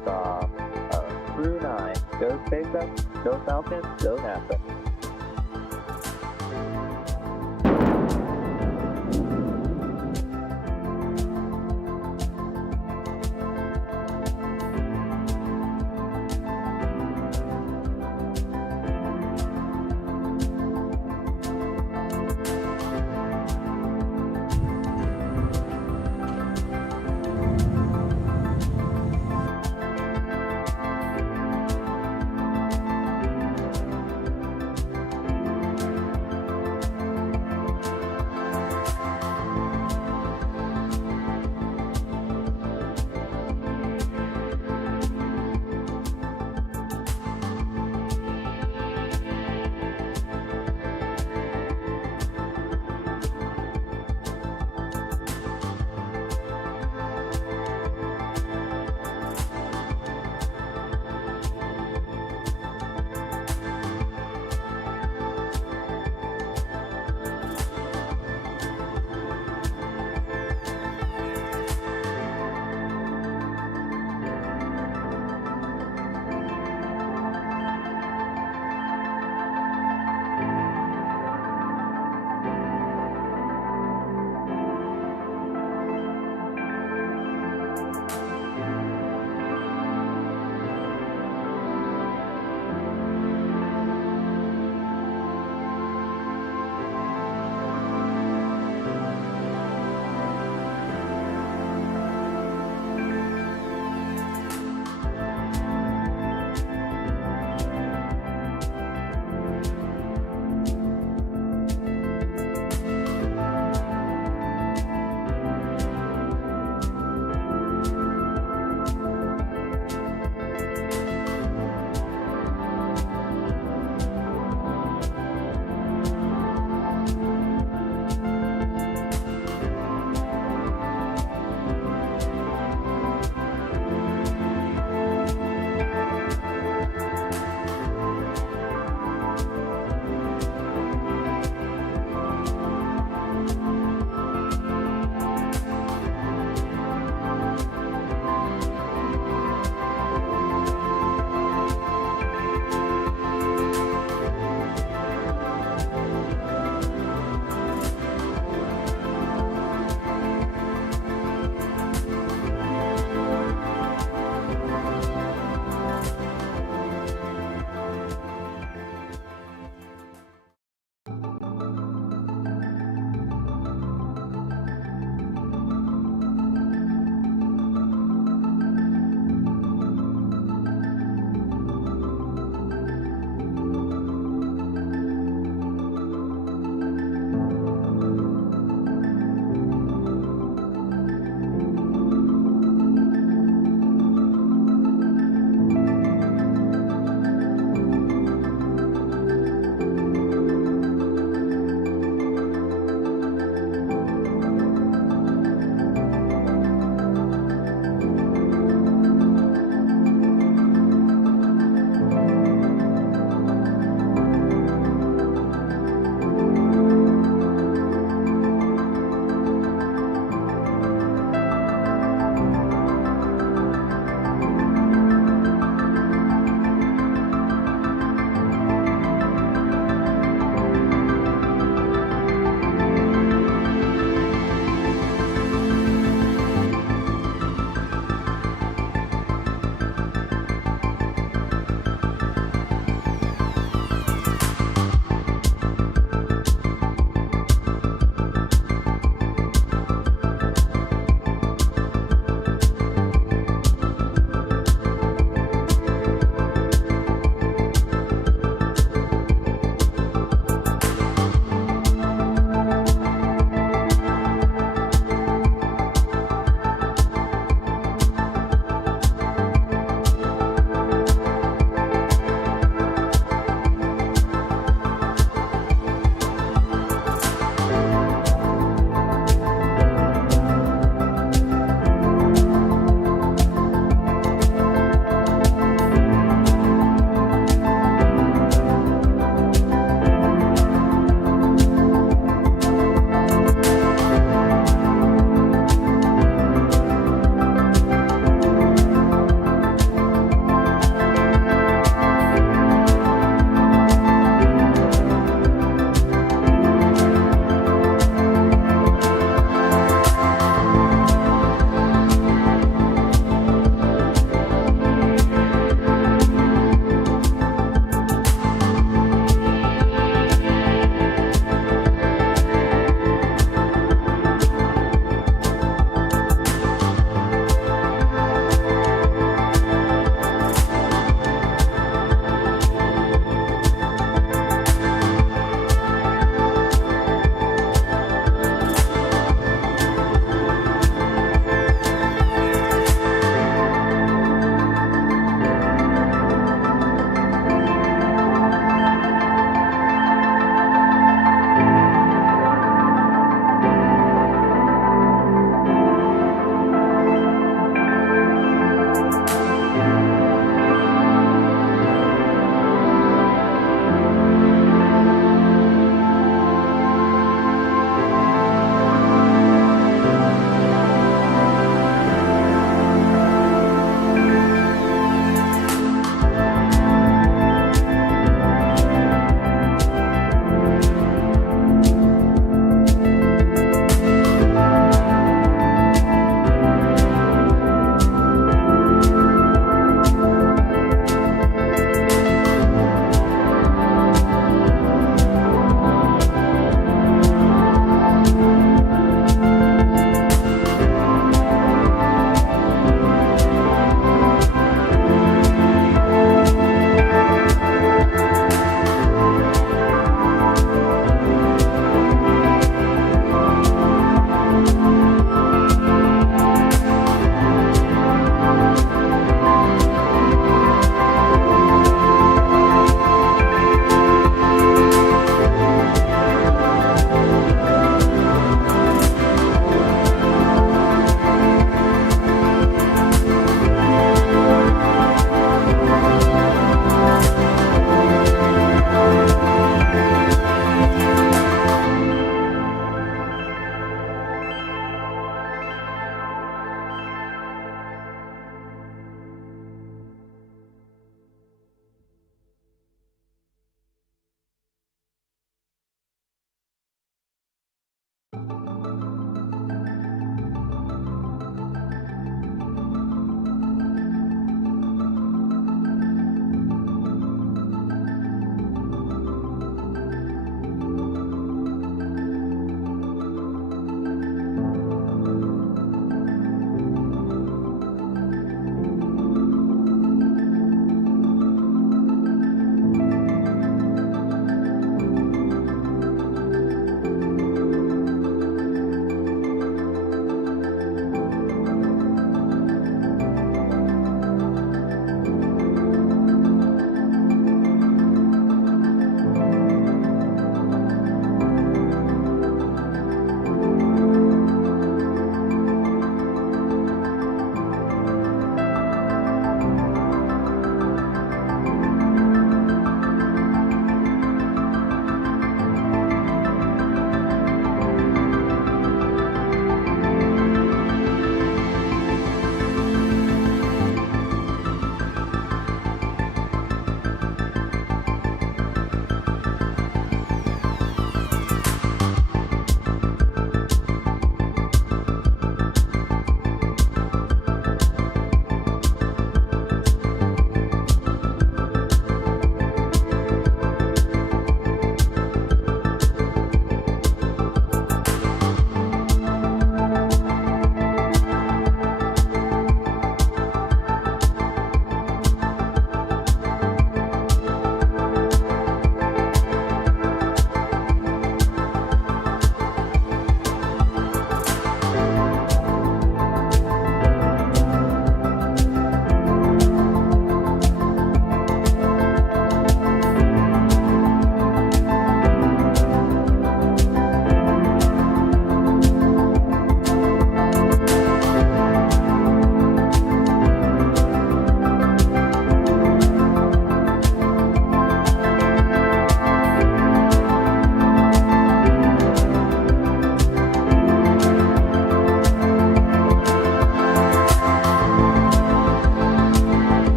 liftoff of Crew 9. Go SpaceX, go Falcon, go NASA.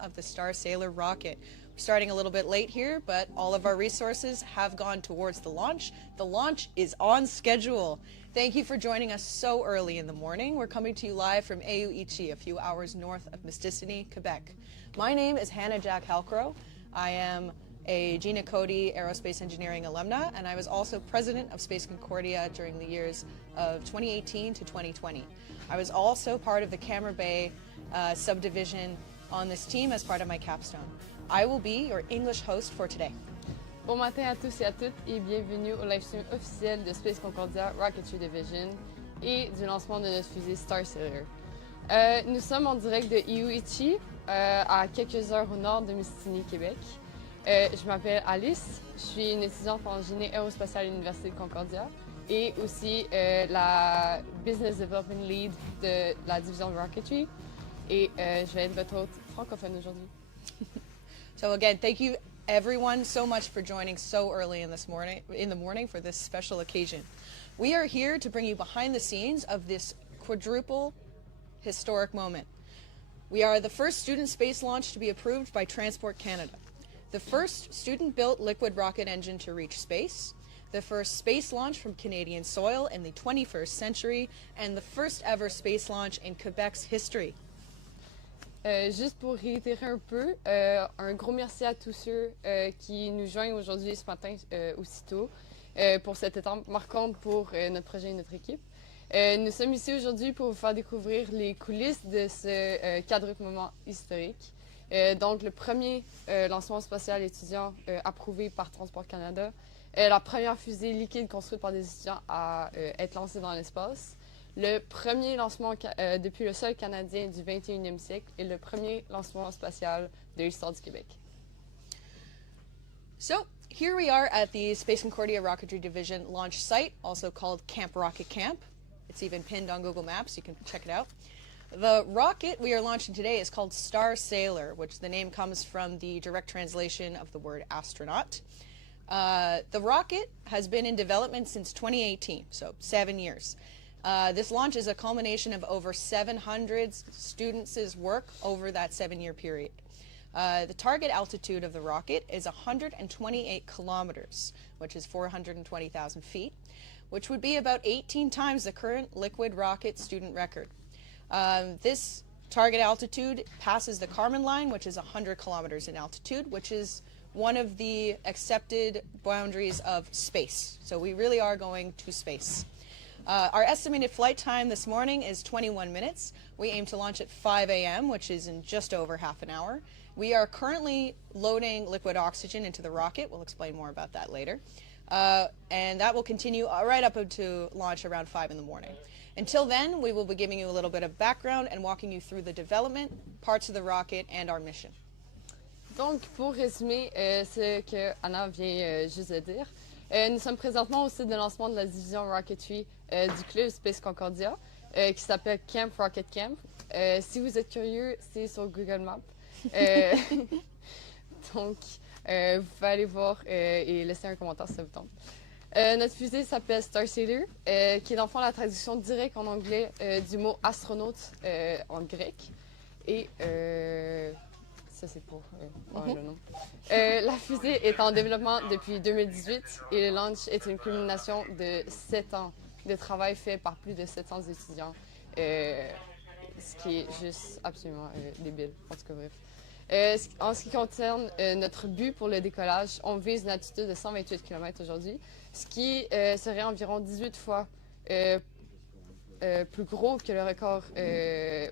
Of the Starsailor rocket. We're starting a little bit late here, but all of our resources have gone towards the launch. The launch is on schedule. Thank you for joining us so early in the morning. We're coming to you live from Aiuichi, a few hours north of Mistissini, Quebec. My name is Hannah Jack Halcrow. I am a Gina Cody Aerospace Engineering alumna, and I was also president of Space Concordia during the years of 2018 to 2020. I was also part of the Camera Bay subdivision on this team as part of my capstone. I will be your English host for today. Bon matin à tous et à toutes et bienvenue au live stream officiel de Space Concordia Rocketry Division et du lancement de notre fusée Starsailor. Nous sommes en direct de Aiuichi, à quelques heures au nord de Mistissini, Québec. Je m'appelle Alice, je suis une étudiante en génie aérospatial à l'Université de Concordia et aussi la Business Development Lead de la division de Rocketry. Et je vais être votre hôte francophone aujourd'hui. So again, thank you everyone so much for joining so early in the morning for this special occasion. We are here to bring you behind the scenes of this quadruple historic moment. We are the first student space launch to be approved by Transport Canada, the first student-built liquid rocket engine to reach space, the first space launch from Canadian soil in the 21st century, and the first ever space launch in Quebec's history. Juste pour réitérer un peu, un gros merci à tous ceux qui nous joignent aujourd'hui ce matin aussitôt pour cette étape marquante pour notre projet et notre équipe. Nous sommes ici aujourd'hui pour vous faire découvrir les coulisses de ce quadruple moment historique. Donc le premier lancement spatial étudiant approuvé par Transport Canada, la première fusée liquide construite par des étudiants à être lancée dans l'espace. Le premier lancement depuis le sol canadien du 21e siècle et le premier lancement spatial de l'histoire du Québec. So, here we are at the Space Concordia Rocketry Division launch site, also called Camp Rocket Camp. It's even pinned on Google Maps, you can check it out. The rocket we are launching today is called Starsailor, which the name comes from the direct translation of the word astronaut. The rocket has been in development since 2018, so 7 years. This launch is a culmination of over 700 students' work over that 7-year period. The target altitude of the rocket is 128 kilometers, which is 420,000 feet, which would be about 18 times the current liquid rocket student record. This target altitude passes the Kármán line, which is 100 kilometers in altitude, which is one of the accepted boundaries of space. So we really are going to space. Our estimated flight time this morning is 21 minutes. We aim to launch at 5 a.m., which is in just over half an hour. We are currently loading liquid oxygen into the rocket. We'll explain more about that later. And that will continue right up to launch around 5 in the morning. Until then, we will be giving you a little bit of background and walking you through the development, parts of the rocket, and our mission. Donc, pour résumer ce que Anna vient juste de dire, nous sommes présentement au site de lancement de la division Rocketry du club Space Concordia, qui s'appelle Camp Rocket Camp. Si vous êtes curieux, c'est sur Google Maps. Donc, vous pouvez aller voir et laisser un commentaire si ça vous tente. Notre fusée s'appelle Starsailor, qui est dans le fond la traduction directe en anglais du mot astronaute en grec. Et ça, c'est pour le nom. La fusée est en développement depuis 2018 et le launch est une culmination de 7 ans de travail fait par plus de 700 étudiants ce qui est juste absolument débile, en tout cas bref. En ce qui concerne notre but pour le décollage, on vise une altitude de 128 km aujourd'hui, ce qui serait environ 18 fois plus gros que le record, que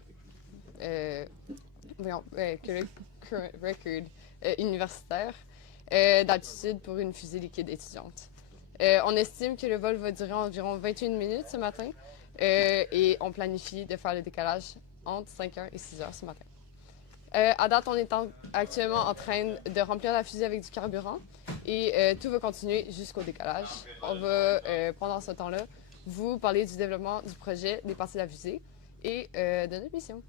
le current record universitaire d'altitude pour une fusée liquide étudiante. On estime que le vol va durer environ 21 minutes ce matin et on planifie de faire le décollage entre 5h et 6h ce matin. À date, on est actuellement en train de remplir la fusée avec du carburant et tout va continuer jusqu'au décollage. On va, pendant ce temps-là, vous parler du développement du projet, des parties de la fusée et de notre mission.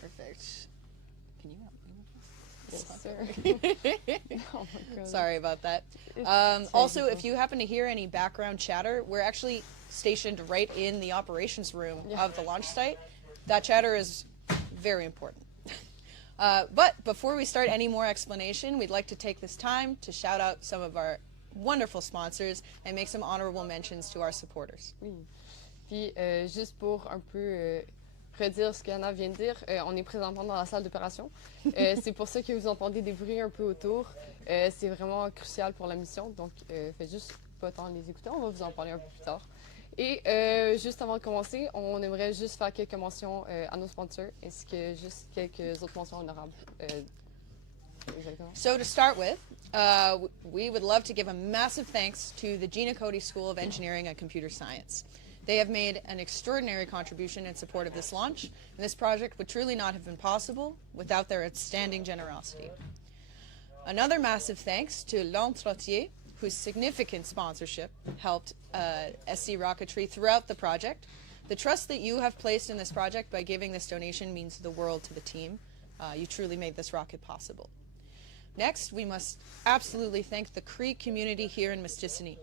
Perfect. Can you help me with this? Yes, sir. Oh my God. Sorry about that. Also, if you happen to hear any background chatter, we're actually stationed right in the operations room of the launch site. That chatter is very important. But before we start any more explanation, we'd like to take this time to shout out some of our wonderful sponsors and make some honorable mentions to our supporters. Oui. Puis, juste pour un peu redire ce qu'Anna vient de dire, on est présentement dans la salle d'opération. C'est pour ça que vous entendez des bruits un peu autour. C'est vraiment crucial pour la mission, donc faites juste pas tant les écouter. On va vous en parler un peu plus tard. Et juste avant de commencer, on aimerait juste faire quelques mentions à nos sponsors, ainsi que juste quelques autres mentions honorables. Exactement. So to start with, we would love to give a massive thanks to the Gina Cody School of Engineering and Computer Science. They have made an extraordinary contribution in support of this launch, and this project would truly not have been possible without their outstanding generosity. Another massive thanks to L'Entretien, whose significant sponsorship helped SC Rocketry throughout the project. The trust that you have placed in this project by giving this donation means the world to the team. You truly made this rocket possible. Next, we must absolutely thank the Cree community here in Mistissini.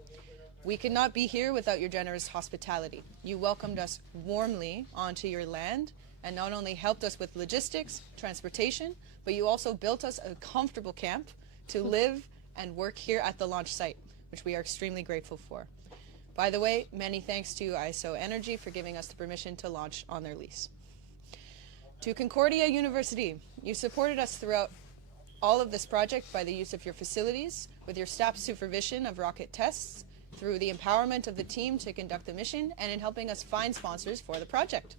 We could not be here without your generous hospitality. You welcomed us warmly onto your land and not only helped us with logistics, transportation, but you also built us a comfortable camp to live and work here at the launch site, which we are extremely grateful for. By the way, many thanks to ISO Energy for giving us the permission to launch on their lease. To Concordia University, you supported us throughout all of this project by the use of your facilities, with your staff supervision of rocket tests, through the empowerment of the team to conduct the mission, and in helping us find sponsors for the project.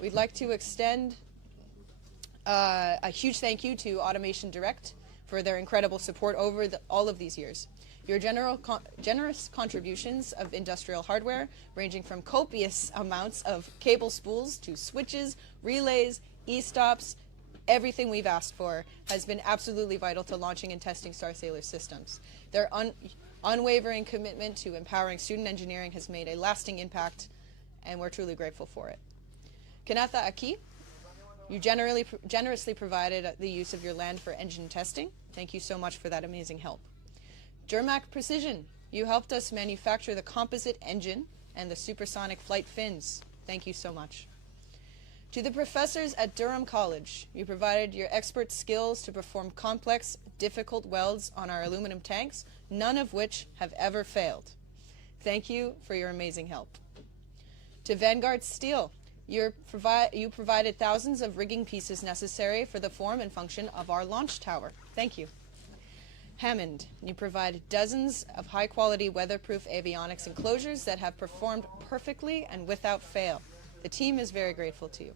We'd like to extend a huge thank you to Automation Direct for their incredible support over all of these years. Your generous contributions of industrial hardware, ranging from copious amounts of cable spools to switches, relays, e-stops, everything we've asked for has been absolutely vital to launching and testing Starsailor systems. Their unwavering commitment to empowering student engineering has made a lasting impact, and we're truly grateful for it. Kanatha Aki, you generously provided the use of your land for engine testing. Thank you so much for that amazing help. Germac Precision, you helped us manufacture the composite engine and the supersonic flight fins. Thank you so much. To the professors at Durham College, you provided your expert skills to perform complex, difficult welds on our aluminum tanks, none of which have ever failed. Thank you for your amazing help. To Vanguard Steel, you provided thousands of rigging pieces necessary for the form and function of our launch tower. Thank you. Hammond, you provided dozens of high-quality weatherproof avionics enclosures that have performed perfectly and without fail. The team is very grateful to you.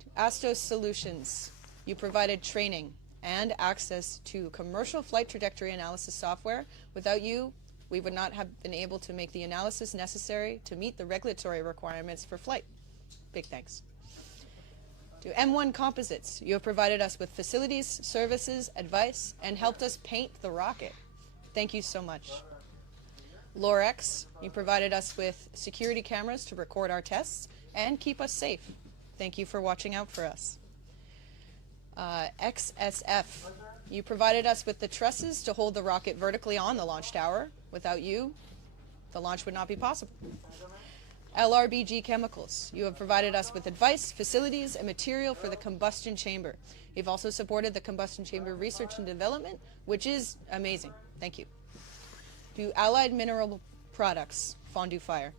To Astos Solutions, you provided training and access to commercial flight trajectory analysis software. Without you, we would not have been able to make the analysis necessary to meet the regulatory requirements for flight. Big thanks. To M1 Composites, you have provided us with facilities, services, advice, and helped us paint the rocket. Thank you so much. Lorex, you provided us with security cameras to record our tests and keep us safe. Thank you for watching out for us. XSF, you provided us with the trusses to hold the rocket vertically on the launch tower. Without you, the launch would not be possible. LRBG Chemicals, you have provided us with advice, facilities, and material for the combustion chamber. You've also supported the combustion chamber research and development, which is amazing. Thank you. To Allied Mineral Products, Fondue Fire,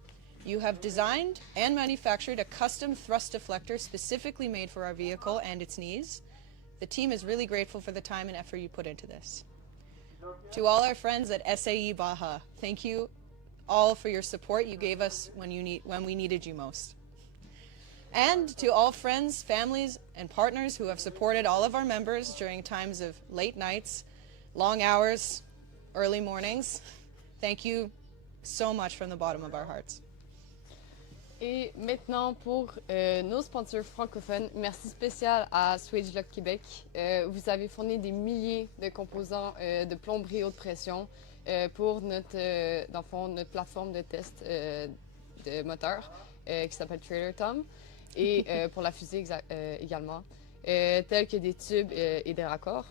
You have designed and manufactured a custom thrust deflector specifically made for our vehicle and its needs. The team is really grateful for the time and effort you put into this. To all our friends at SAE Baja, thank you all for your support you gave us when we needed you most. And to all friends, families, and partners who have supported all of our members during times of late nights, long hours, early mornings, thank you so much from the bottom of our hearts. Et maintenant, pour nos sponsors francophones, merci spécial à Swagelock Québec. Vous avez fourni des milliers de composants de plomberie haute pression pour notre, dans le fond, notre plateforme de test de moteur qui s'appelle Trailer Tom et pour la fusée également, tels que des tubes et des raccords.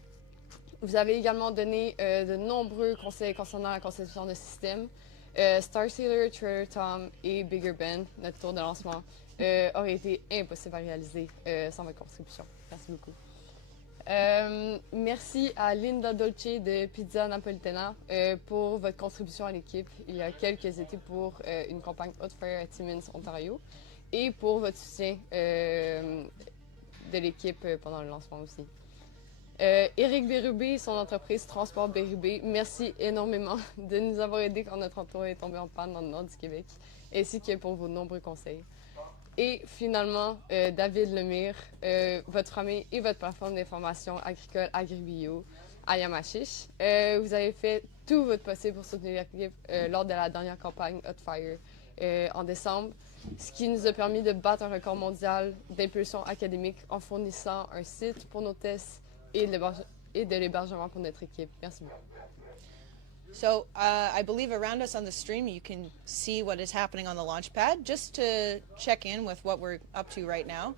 Vous avez également donné de nombreux conseils concernant la conception de systèmes. Starsailor, Trailer Tom et Bigger Ben, notre tour de lancement, aurait été impossible à réaliser sans votre contribution. Merci beaucoup. Merci à Linda Dolce de Pizza Napolitana pour votre contribution à l'équipe il y a quelques étés pour une campagne Hot Fire à Timmins, Ontario, et pour votre soutien de l'équipe pendant le lancement aussi. Éric Bérubé et son entreprise Transport Bérubé, merci énormément de nous avoir aidés quand notre auto est tombé en panne dans le nord du Québec, ainsi que pour vos nombreux conseils. Et finalement, David Lemire, votre famille et votre plateforme d'information agricole AgriBio à Yamachiche. Vous avez fait tout votre possible pour soutenir l'équipe lors de la dernière campagne Hot Fire en décembre, ce qui nous a permis de battre un record mondial d'impulsion académique en fournissant un site pour nos tests et de l'hébergement pour notre équipe. Merci beaucoup. So I believe around us on the stream you can see what is happening on the launch pad. Just to check in with what we're up to right now,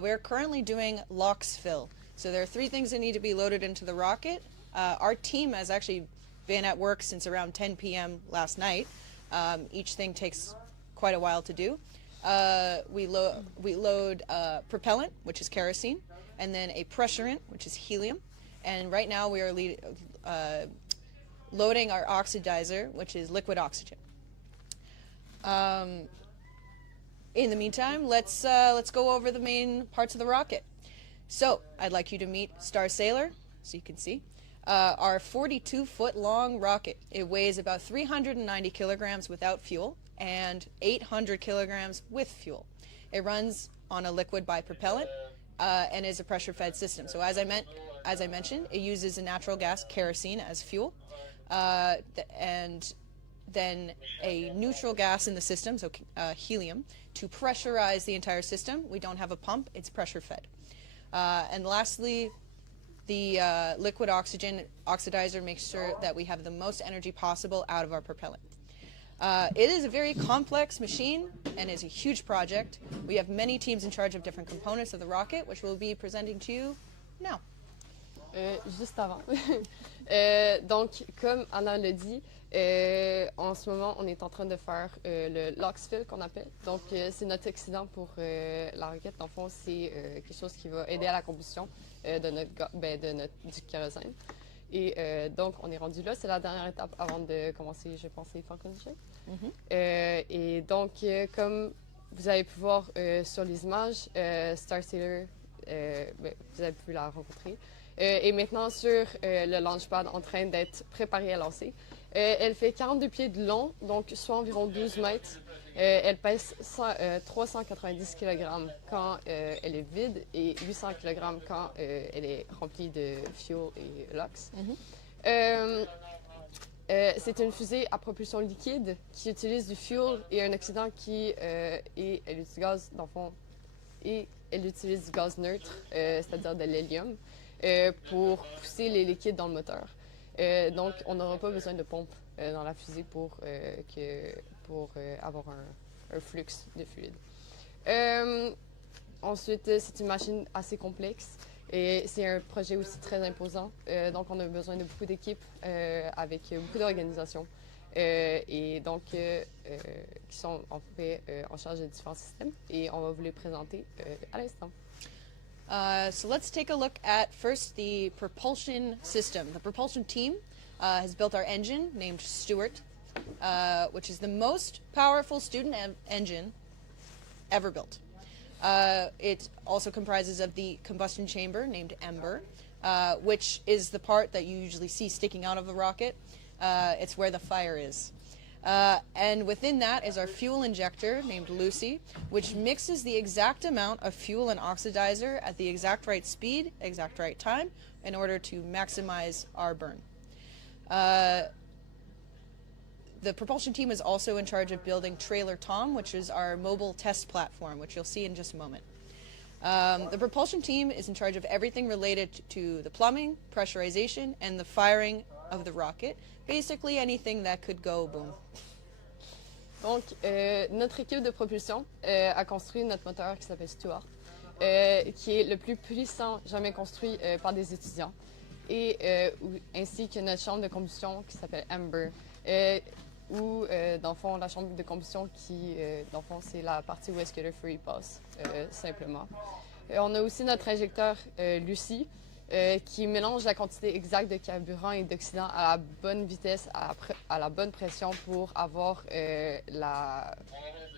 we're currently doing LOX fill. So there are 3 things that need to be loaded into the rocket. Our team has actually been at work since around 10 p.m. last night. Each thing takes quite a while to do. We load propellant, which is kerosene, and then a pressurant, which is helium. And right now we are loading our oxidizer, which is liquid oxygen. In the meantime, let's go over the main parts of the rocket. So I'd like you to meet Starsailor, so you can see. Our 42-foot-long rocket. It weighs about 390 kilograms without fuel and 800 kilograms with fuel. It runs on a liquid bipropellant and is a pressure-fed system. So as I mentioned, it uses a natural gas kerosene as fuel, and then a neutral gas in the system, so helium, to pressurize the entire system. We don't have a pump; it's pressure-fed. And lastly, the liquid oxygen oxidizer makes sure that we have the most energy possible out of our propellant. It is a very complex machine and is a huge project. We have many teams in charge of different components of the rocket, which we'll be presenting to you now. Juste avant. Donc, comme Anna l'a dit, en ce moment, on est en train de faire le LOX fill qu'on appelle. Donc, c'est notre oxydant pour la roquette. Dans le fond, c'est quelque chose qui va aider à la combustion du kérosène. Et donc, on est rendu là. C'est la dernière étape avant de commencer, je pense, les Falcon Check. Et donc, comme vous avez pu voir sur les images, Starsailor, vous avez pu la rencontrer, est maintenant sur le launchpad en train d'être préparée à lancer. Elle fait 42 pieds de long, donc soit environ 12 mètres. Elle pèse 390 kg quand elle est vide et 800 kg quand elle est remplie de fuel et LOX. C'est une fusée à propulsion liquide qui utilise du fuel et un oxydant qui elle utilise du gaz, dans le fond, et elle utilise du gaz neutre, c'est-à-dire de l'hélium, pour pousser les liquides dans le moteur. Donc, on n'aura pas besoin de pompe dans la fusée pour avoir un flux de fluide. Ensuite, c'est une machine assez complexe et c'est un projet aussi très imposant. Donc, on a besoin de beaucoup d'équipes avec beaucoup d'organisations et donc qui sont en fait en charge de différents systèmes et on va vous les présenter à l'instant. So let's take a look at first the propulsion system. The propulsion team has built our engine named Stuart. which is the most powerful student engine ever built. It also comprises of the combustion chamber named Ember, which is the part that you usually see sticking out of the rocket. It's where the fire is. And within that is our fuel injector named Lucy, which mixes the exact amount of fuel and oxidizer at the exact right speed, exact right time, in order to maximize our burn. The propulsion team is also in charge of building Trailer Tom, which is our mobile test platform, which you'll see in just a moment. The propulsion team is in charge of everything related to the plumbing, pressurization, and the firing of the rocket. Basically anything that could go boom. Donc, notre équipe de propulsion a construit notre moteur qui s'appelle Stuart, qui est le plus puissant jamais construit par des étudiants, et ainsi que notre chambre de combustion qui s'appelle Ember, où, dans le fond, la chambre de combustion qui, dans le fond, c'est la partie où est-ce que le fuel passe, simplement. On a aussi notre injecteur Lucy, qui mélange la quantité exacte de carburant et d'oxydant à la bonne vitesse, à la bonne pression pour avoir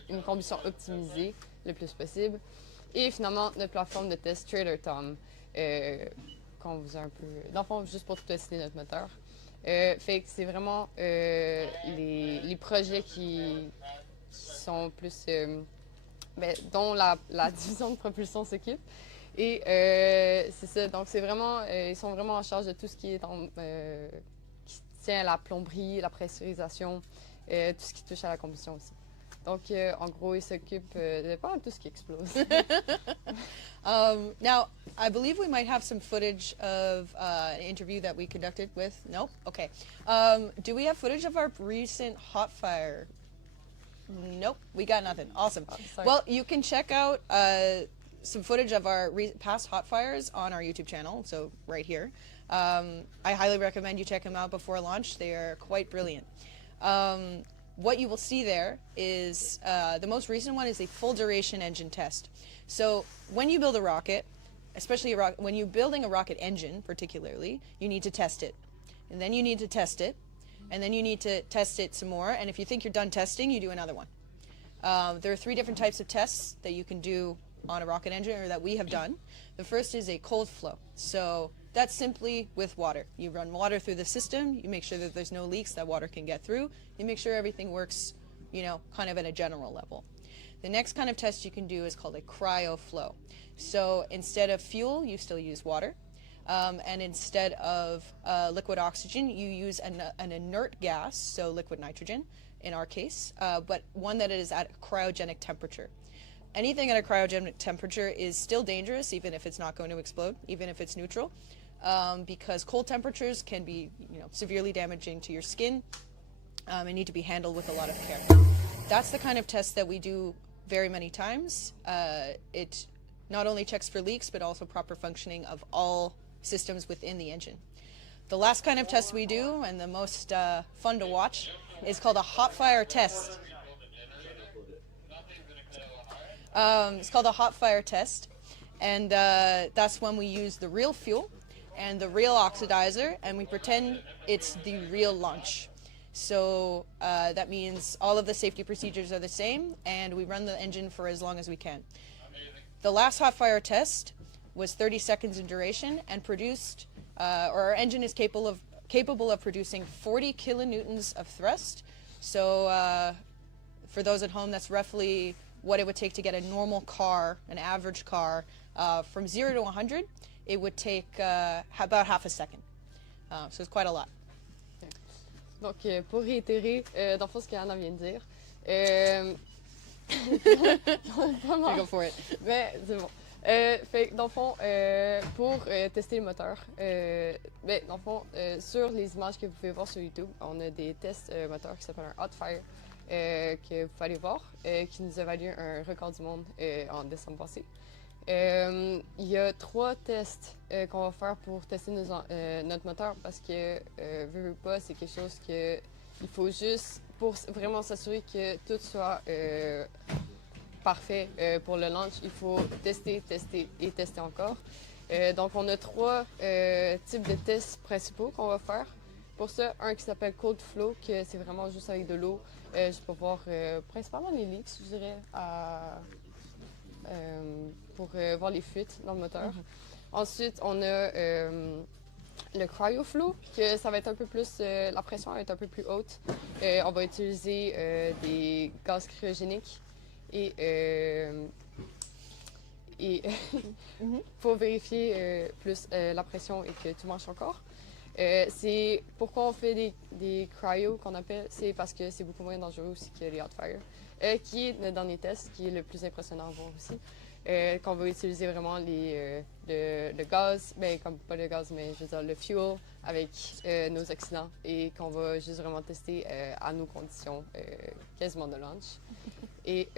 une combustion optimisée le plus possible. Et finalement, notre plateforme de test Trailer Tom, qu'on vous a un peu... Dans le fond, juste pour tester notre moteur. Fait que c'est vraiment les projets qui sont plus... dont la division de propulsion s'occupe. Et c'est ça, donc c'est vraiment, ils sont vraiment en charge de tout ce qui est qui tient à la plomberie, la pressurisation, tout ce qui touche à la combustion aussi. Donc en gros, ils s'occupent de pas mal tout ce qui explose. Now, I believe we might have some footage of an interview that we conducted with, nope? Okay. Do we have footage of our recent hot fire? Nope, we got nothing. Awesome. Oh, well, you can check out some footage of our past hot fires on our YouTube channel, so right here. I highly recommend you check them out before launch. They are quite brilliant. What you will see there is the most recent one is a full duration engine test. So when you build a rocket, especially when you're building a rocket engine particularly, you need to test it. And then you need to test it. And then you need to test it some more. And if you think you're done testing, you do another one. There are 3 different types of tests that you can do on a rocket engine, or that we have done. The first is a cold flow. So that's simply with water. You run water through the system, you make sure that there's no leaks that water can get through, you make sure everything works, you know, kind of at a general level. The next kind of test you can do is called a cryo flow. So instead of fuel, you still use water. And instead of liquid oxygen, you use an inert gas, so liquid nitrogen in our case, but one that is at a cryogenic temperature. Anything at a cryogenic temperature is still dangerous, even if it's not going to explode, even if it's neutral, because cold temperatures can be, you know, severely damaging to your skin and need to be handled with a lot of care. That's the kind of test that we do very many times. It not only checks for leaks, but also proper functioning of all systems within the engine. The last kind of test we do, and the most fun to watch, is called a hot fire test. It's called a hot fire test, and that's when we use the real fuel and the real oxidizer, and we pretend it's the real launch. So that means all of the safety procedures are the same, and we run the engine for as long as we can. The last hot fire test was 30 seconds in duration and produced, or our engine is capable of producing 40 kilonewtons of thrust. So for those at home, that's roughly what it would take to get a normal car, an average car, from 0 to 100. It would take about half a second. So it's quite a lot. Donc, pour réitérer, dans le fond, ce qu'Anna vient de dire, You go for it. Mais c'est bon. Fait que, dans le fond, pour tester le moteur, dans le fond, sur les images que vous pouvez voir sur YouTube, on a des tests moteurs qui s'appellent un Hot Fire, que vous pouvez aller voir, qui nous a valu un record du monde en décembre passé. Il y a 3 tests qu'on va faire pour tester notre moteur parce que, veux pas, c'est quelque chose que il faut juste, pour vraiment s'assurer que tout soit parfait pour le launch, il faut tester, tester et tester encore. Donc, on a 3 types de tests principaux qu'on va faire. pour ça, un qui s'appelle Cold Flow, que c'est vraiment juste avec de l'eau, juste pour voir principalement les leaks, je dirais, pour voir les fuites dans le moteur. Ensuite, on a le Cryo Flow, que ça va être un peu plus, la pression va être un peu plus haute. On va utiliser des gaz cryogéniques et pour vérifier plus la pression et que tout marche encore. C'est pourquoi on fait des cryo qu'on appelle, c'est parce que c'est beaucoup moins dangereux aussi que les hot fire, qui est le dernier test, qui est le plus impressionnant à voir aussi. Qu'on va utiliser vraiment le gaz, ben comme pas le gaz, mais je veux dire le fuel avec nos accidents et qu'on va juste vraiment tester à nos conditions quasiment de launch. Et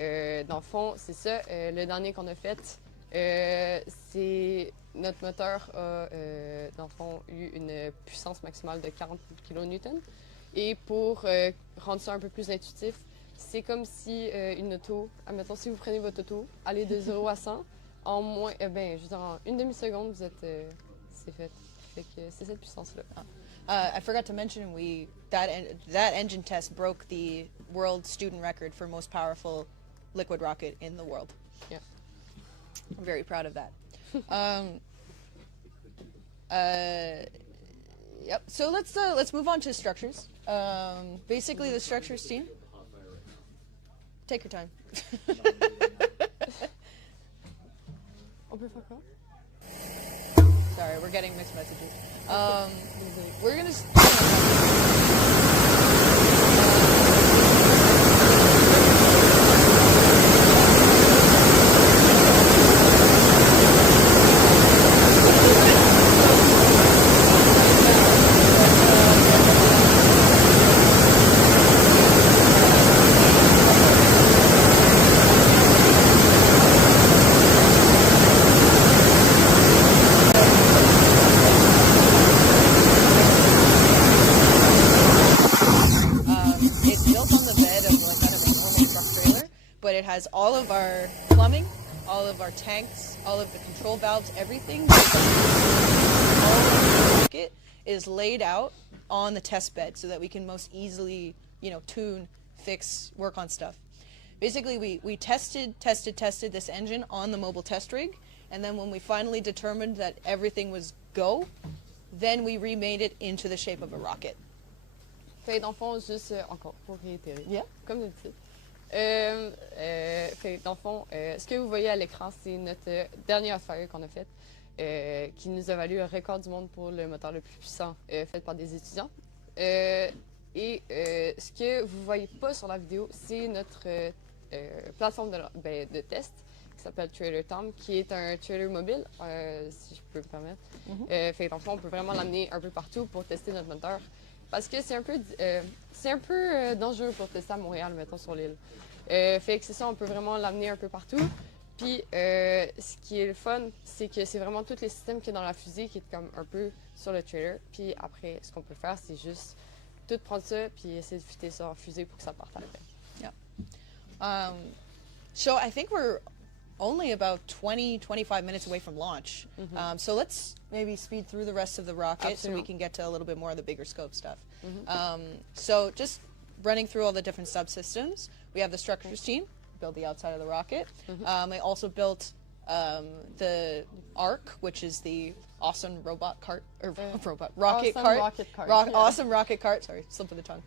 dans le fond, c'est ça, le dernier qu'on a fait, c'est notre moteur a dans le fond eu une puissance maximale de 40 kN. Et pour rendre ça un peu plus intuitif, c'est comme si une auto, admettons, si vous prenez votre auto, allez de 0 à 100, en moins, je veux dire, en une demi-seconde, vous êtes, c'est fait. Fait que c'est cette puissance-là. I forgot to mention that engine test broke the world student record for most powerful liquid rocket in the world. Yeah. I'm very proud of that. Yep. So let's move on to structures. Basically, the structures team. Take your time. On peut faire quoi? Sorry, we're getting mixed messages. We're gonna. But it has all of our plumbing, all of our tanks, all of the control valves, everything. All of the rocket is laid out on the test bed so that we can most easily, tune, fix, work on stuff. Basically, we tested this engine on the mobile test rig, and then when we finally determined that everything was go, then we remade it into the shape of a rocket. Fait dans le fond, juste encore pour réitérer, Yeah. comme d'habitude. Fait dans le fond, ce que vous voyez à l'écran, c'est notre dernier fire qu'on a fait, qui nous a valu un record du monde pour le moteur le plus puissant fait par des étudiants. Et ce que vous ne voyez pas sur la vidéo, c'est notre plateforme de test qui s'appelle Trailer Tom, qui est un trailer mobile, si je peux me permettre. Fait dans le fond, on peut vraiment l'amener un peu partout pour tester notre moteur. Parce que c'est un peu dangereux pour tester à Montréal, mettons, sur l'île. Fait que c'est ça, on peut vraiment l'amener un peu partout. Puis, ce qui est le fun, c'est que c'est vraiment tous les systèmes qu'il y a dans la fusée qui est comme un peu sur le trailer. Puis après, ce qu'on peut faire, c'est juste tout prendre ça puis essayer de fitter ça en fusée pour que ça parte après. Yeah. So I think we're only about 20-25 minutes away from launch. So let's maybe speed through the rest of the rocket so we can get to a little bit more of the bigger scope stuff. So just running through all the different subsystems, we have the structures team, build the outside of the rocket. I also built the ARC, which is the awesome robot cart, or rocket awesome cart. Rocket cart. Awesome rocket cart, sorry, slip of the tongue.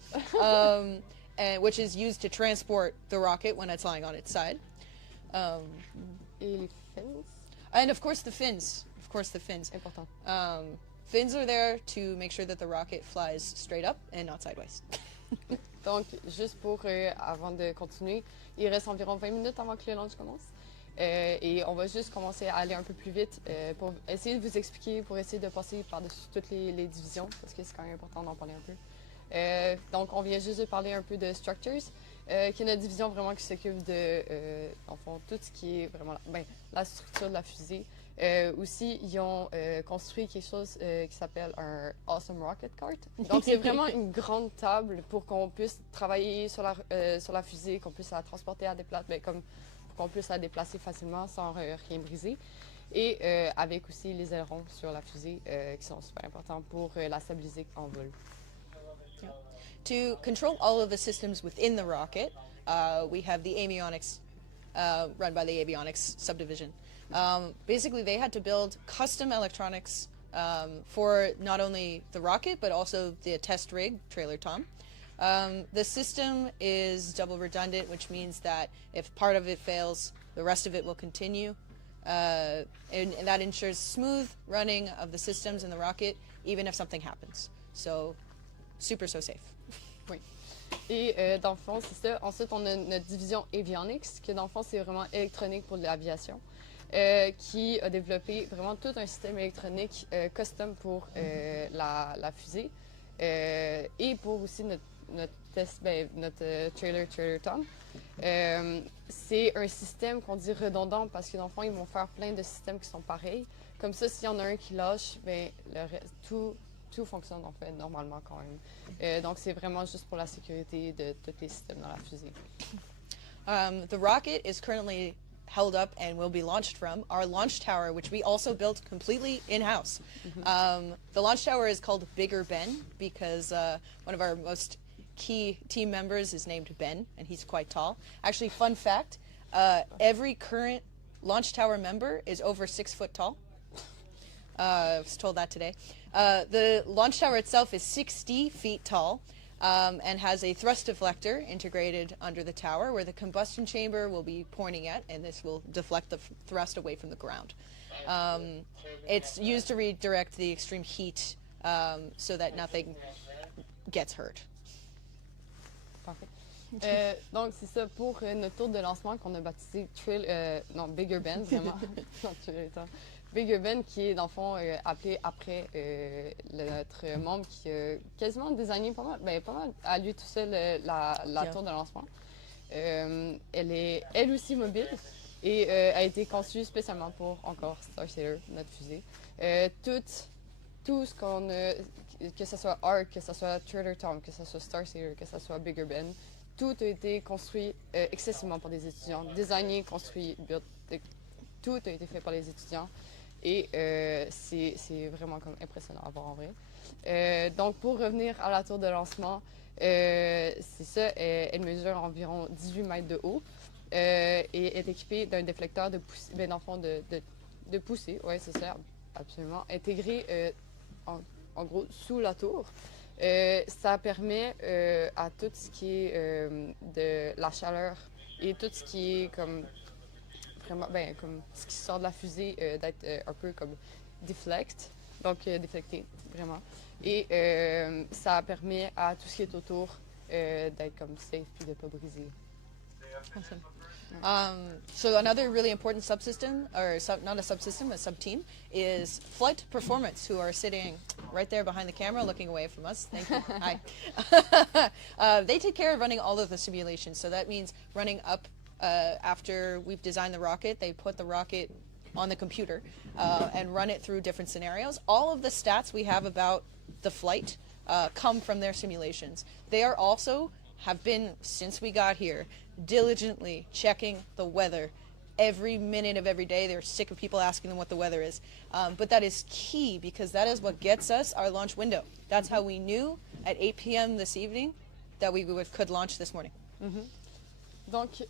And which is used to transport the rocket when it's lying on its side. Et les fins? And of course the fins. Important. Fins are there to make sure that the rocket flies straight up and not sideways. Donc, juste pour, avant de continuer, il reste environ 20 minutes avant que le launch commence. Et on va juste commencer à aller un peu plus vite pour essayer de vous expliquer, pour essayer de passer par-dessus toutes les divisions, parce que c'est quand même important d'en parler un peu. Donc, on vient juste de parler un peu de Structures, qui est notre division vraiment qui s'occupe de, en fond, tout ce qui est vraiment la structure de la fusée. Aussi, ils ont construit quelque chose qui s'appelle un Awesome Rocket Cart. Donc, c'est vraiment une grande table pour qu'on puisse travailler sur la fusée, qu'on puisse la transporter à des places, comme qu'on puisse la déplacer facilement sans rien briser. Et avec aussi les ailerons sur la fusée qui sont super importants pour la stabiliser en vol. To control all of the systems within the rocket, we have the avionics, run by the avionics subdivision. Basically, they had to build custom electronics for not only the rocket, but also the test rig, Trailer Tom. The system is double redundant, which means that if part of it fails, the rest of it will continue. And that ensures smooth running of the systems in the rocket, even if something happens. So, so safe. Oui. Et dans le fond, c'est ça. Ensuite, on a notre division Avionics, qui dans le fond, c'est vraiment électronique pour l'aviation, qui a développé vraiment tout un système électronique custom pour la fusée et pour aussi notre trailer Tom. C'est un système qu'on dit redondant parce que dans le fond, ils vont faire plein de systèmes qui sont pareils. Comme ça, s'il y en a un qui lâche, ben, tout fonctionne en fait normalement quand même. Donc c'est vraiment juste pour la sécurité de tous les systèmes dans la fusée. The rocket is currently held up and will be launched from our launch tower, which we also built completely in-house. The launch tower is called Bigger Ben because one of our most key team members is named Ben, and he's quite tall. Actually, fun fact, every current launch tower member is over 6 foot tall. I was told that today. The launch tower itself is 60 feet tall and has a thrust deflector integrated under the tower where the combustion chamber will be pointing at, and this will deflect the thrust away from the ground. It's used to redirect the extreme heat so that nothing gets hurt. Parfait. Donc, c'est ça pour notre tour de lancement qu'on a baptisé Bigger Ben, vraiment. Bigger Ben, qui est dans le fond appelé après notre membre qui a quasiment designé pas mal à lui tout seul la tour de lancement. Elle est elle aussi mobile et a été conçue spécialement pour encore Starsailor, notre fusée. Tout ce qu'on a, que ce soit Arc, que ce soit Trailer Tom, que ce soit Starsailor, que ce soit Bigger Ben, tout a été construit excessivement par des étudiants, designé, construit, built, tout a été fait par les étudiants et c'est vraiment comme impressionnant à voir en vrai. Donc pour revenir à la tour de lancement, c'est ça, elle mesure environ 18 mètres de haut et est équipée d'un déflecteur de poussée, ben, dans le fond de poussée, ouais c'est ça, absolument, intégré en gros sous la tour. Ça permet à tout ce qui est de la chaleur et tout ce qui est comme vraiment, ben, comme ce qui sort de la fusée d'être un peu comme déflecté, vraiment. Et ça permet à tout ce qui est autour d'être comme safe et de ne pas briser. Awesome. So another really important subsystem, or not a subsystem, a sub-team, is Flight Performance, who are sitting right there behind the camera looking away from us. Thank you. Hi. They take care of running all of the simulations, so that means running up after we've designed the rocket, they put the rocket on the computer and run it through different scenarios. All of the stats we have about the flight come from their simulations. They are also have been, since we got here, diligently checking the weather every minute of every day. They're sick of people asking them what the weather is. But that is key because that is what gets us our launch window. That's how we knew at 8 p.m. this evening that we could launch this morning. Donc,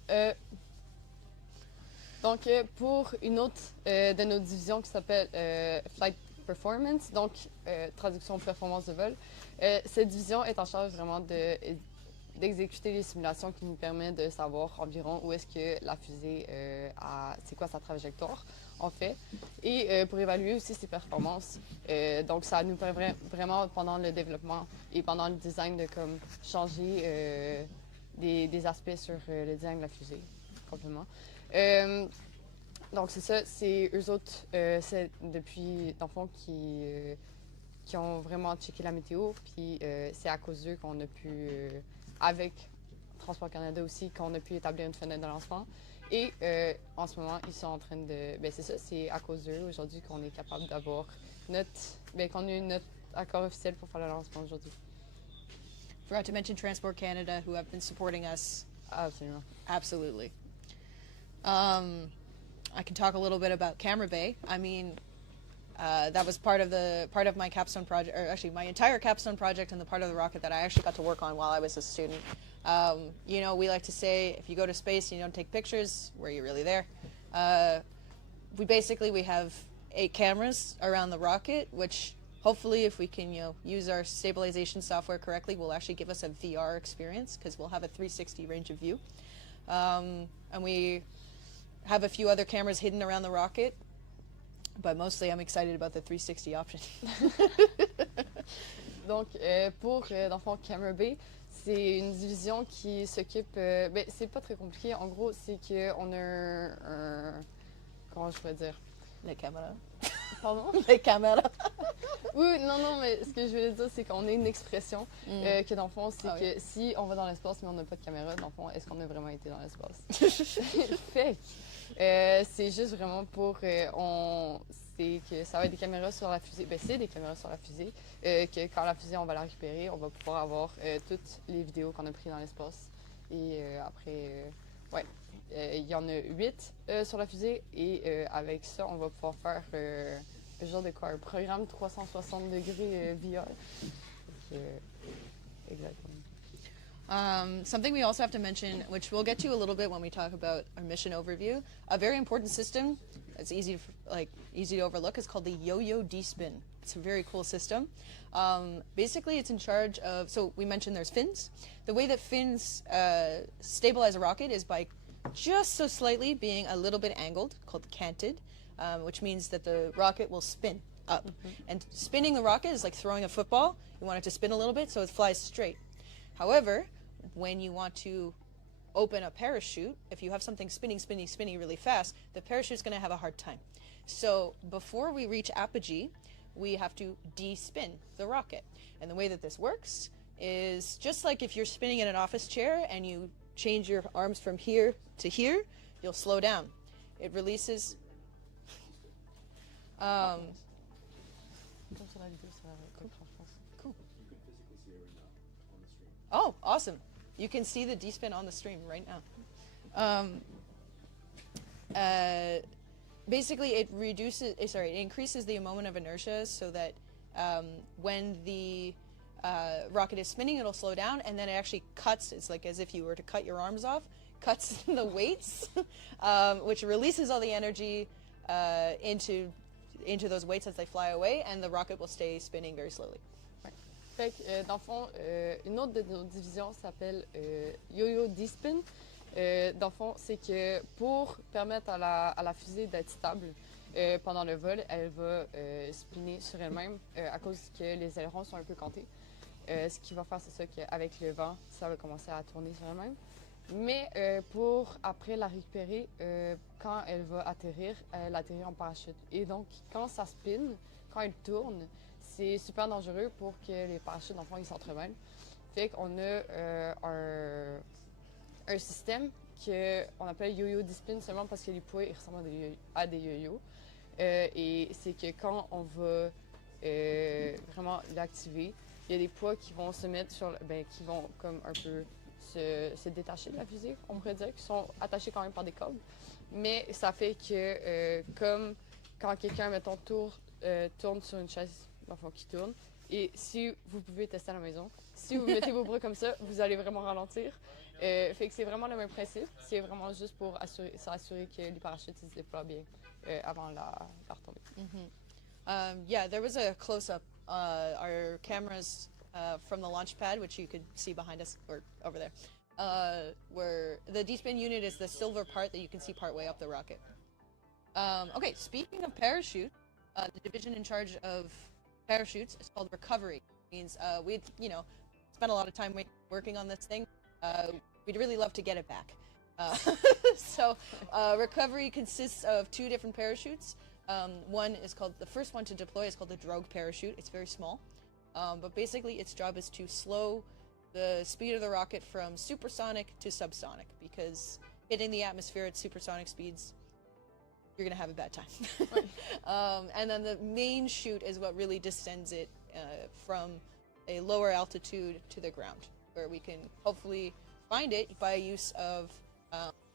pour une autre de nos divisions qui s'appelle Flight Performance, donc traduction performance de vol, cette division est en charge vraiment d'exécuter les simulations qui nous permettent de savoir environ où est-ce que la fusée c'est quoi sa trajectoire en fait, et pour évaluer aussi ses performances. Donc ça nous permet vraiment pendant le développement et pendant le design de comme changer des aspects sur le design de la fusée complètement. Donc c'est ça, c'est eux autres, c'est depuis dans le fond qui ont vraiment checké la météo, puis c'est à cause d'eux qu'on a pu avec Transport Canada aussi, qu'on a pu établir une fenêtre de lancement. Et en ce moment, ils sont en train de... Ben c'est ça, c'est à cause d'eux aujourd'hui qu'on est capable d'avoir qu'on a eu notre accord officiel pour faire le lancement aujourd'hui. Forgot to mention Transport Canada, who have been supporting us. Absolument. Absolutely. I can talk a little bit about Camera Bay. I mean, That was part of my capstone project, or actually my entire capstone project, and the part of the rocket that I actually got to work on while I was a student. You know, we like to say if you go to space and you don't take pictures, were you really there? We have 8 cameras around the rocket, which hopefully, if we can, use our stabilization software correctly, will actually give us a VR experience, because we'll have a 360 range of view. And we have a few other cameras hidden around the rocket, but mostly I'm excited about the 360 option. Donc, pour, dans le fond, Camera B, c'est une division qui s'occupe... ben, c'est pas très compliqué. En gros, c'est qu'on a comment je pourrais dire? Les caméras. Pardon? Les caméras. Oui, non, mais ce que je voulais dire, c'est qu'on a une expression que, dans le fond, c'est que si on va dans l'espace mais on n'a pas de caméra, dans le fond, est-ce qu'on a vraiment été dans l'espace? Fait que, c'est juste vraiment pour... c'est que ça va être des caméras sur la fusée. Ben, c'est des caméras sur la fusée. Que quand la fusée, on va la récupérer, on va pouvoir avoir toutes les vidéos qu'on a prises dans l'espace. Et après, ouais, il y en a 8 sur la fusée. Et avec ça, on va pouvoir faire un genre de quoi? Un programme 360 degrés VR. Donc, exactement. Something we also have to mention, which we'll get to a little bit when we talk about our mission overview, a very important system that's easy to overlook is called the yo-yo despin. It's a very cool system. Basically, it's in charge of, so we mentioned there's fins. The way that fins stabilize a rocket is by just so slightly being a little bit angled, called canted, which means that the rocket will spin up. And spinning the rocket is like throwing a football. You want it to spin a little bit so it flies straight. However, when you want to open a parachute, if you have something spinning really fast, the parachute's going to have a hard time. So before we reach apogee, we have to de-spin the rocket. And the way that this works is just like if you're spinning in an office chair and you change your arms from here to here, you'll slow down. It releases... Cool. Oh, awesome. You can see the despin on the stream right now. Basically, it increases the moment of inertia so that when the rocket is spinning, it'll slow down, and then it actually cuts. It's like as if you were to cut your arms off, cuts the weights, which releases all the energy into those weights as they fly away, and the rocket will stay spinning very slowly. Fait que, dans le fond, une autre de nos divisions s'appelle Yo-Yo Despin. Dans le fond, c'est que pour permettre à la fusée d'être stable pendant le vol, elle va spinner sur elle-même à cause que les ailerons sont un peu cantés. Ce qui va faire, c'est ça qu'avec le vent, ça va commencer à tourner sur elle-même. Mais pour après la récupérer, quand elle va atterrir, elle atterrit en parachute. Et donc, quand ça spin, quand elle tourne, c'est super dangereux pour que les parachutes, dans le fond, ils s'entremêlent. Fait qu'on a un système qu'on appelle yo-yo despin seulement parce que les poids ils ressemblent à des yo-yo. Et c'est que quand on va vraiment l'activer, il y a des poids qui vont se mettre sur, qui vont comme un peu se détacher de la fusée, on pourrait dire, qui sont attachés quand même par des câbles. Mais ça fait que comme quand quelqu'un, mettons, tourne sur une chaise, enfin, qui tourne. Et si vous pouvez tester à la maison, si vous mettez vos bras comme ça, vous allez vraiment ralentir. Fait que c'est vraiment le même principe. C'est vraiment juste pour s'assurer que les parachutes se déploient bien avant la retomber. Yeah, there was a close-up. Our cameras from the launch pad, which you could see behind us or over there, where the despin unit is the silver part that you can see part way up the rocket. Okay, speaking of parachute, the division in charge of parachutes is called recovery. It means we spent a lot of time working on this thing. We'd really love to get it back. So recovery consists of 2 different parachutes. One is called, the first one to deploy is called the drogue parachute. It's very small, but basically its job is to slow the speed of the rocket from supersonic to subsonic, because hitting the atmosphere at supersonic speeds, you're going to have a bad time. And then the main chute is what really descends it from a lower altitude to the ground, where we can hopefully find it by use of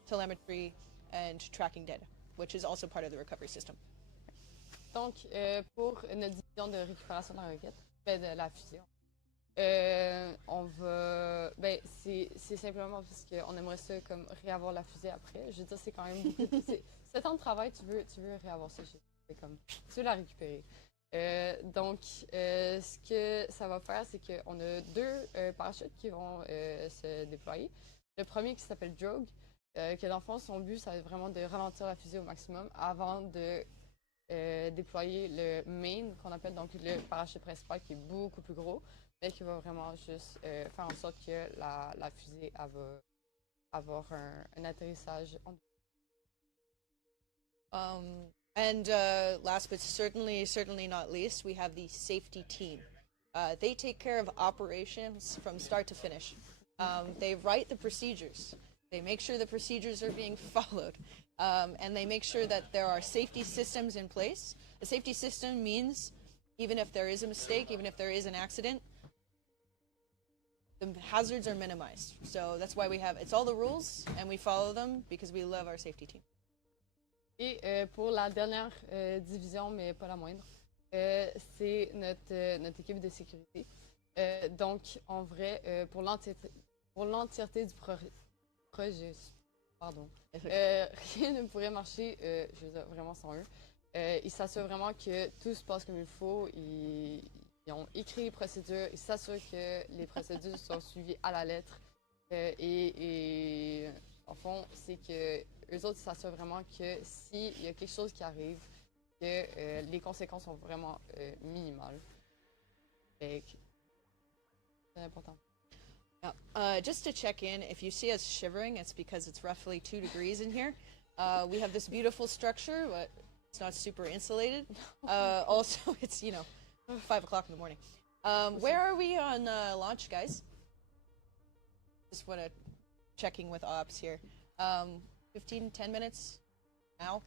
telemetry and tracking data, which is also part of the recovery system. Donc, pour notre division de récupération de la roquette, de la fusée, on va. Ben, c'est simplement parce qu'on aimerait ça comme réavoir la fusée après. Je veux dire, c'est quand même beaucoup. C'est temps de travail, tu veux réavoir ça. C'est comme. Tu veux la récupérer. Donc, ce que ça va faire, c'est qu'on a deux parachutes qui vont se déployer. Le premier qui s'appelle Drogue, que dans le fond, son but, ça va être vraiment de ralentir la fusée au maximum avant de déployer le main, qu'on appelle donc le parachute principal, qui est beaucoup plus gros, mais qui va vraiment juste faire en sorte que la fusée elle va avoir un atterrissage en And last but certainly not least, we have the safety team. They take care of operations from start to finish. They write the procedures. They make sure the procedures are being followed. And they make sure that there are safety systems in place. A safety system means even if there is a mistake, even if there is an accident, the hazards are minimized. So that's why it's all the rules and we follow them because we love our safety team. Et pour la dernière division, mais pas la moindre, c'est notre équipe de sécurité. Donc, en vrai, pour l'entièreté du projet, pardon, rien ne pourrait marcher, je veux dire, vraiment sans eux. Ils s'assurent vraiment que tout se passe comme il faut. Ils ont écrit les procédures. Ils s'assurent que les procédures sont suivies à la lettre. Et en fond, c'est que eux autres s'assurent vraiment que s'il y a quelque chose qui arrive, que les conséquences sont vraiment minimales. C'est important. Just to check in, if you see us shivering, it's because it's roughly 2 degrees in here. We have this beautiful structure, but it's not super insulated. Also, it's, 5 o'clock in the morning. Where are we on launch, guys? Just want to checking with ops here. 10 minutes now.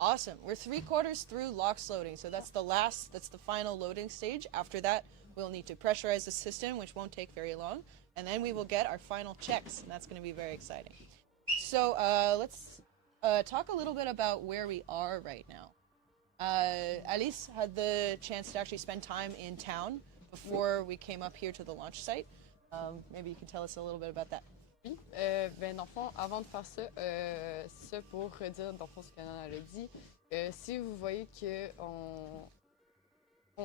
Awesome. We're 3/4 through LOX loading, so that's the final loading stage. After that, we'll need to pressurize the system, which won't take very long, and then we will get our final checks, and that's going to be very exciting. So let's talk a little bit about where we are right now. Alice had the chance to actually spend time in town before we came up here to the launch site. Maybe you can tell us a little bit about that. Oui, ben dans le fond, avant de faire ça, ça pour redire dans le fond ce que Nana a dit, si vous voyez qu'on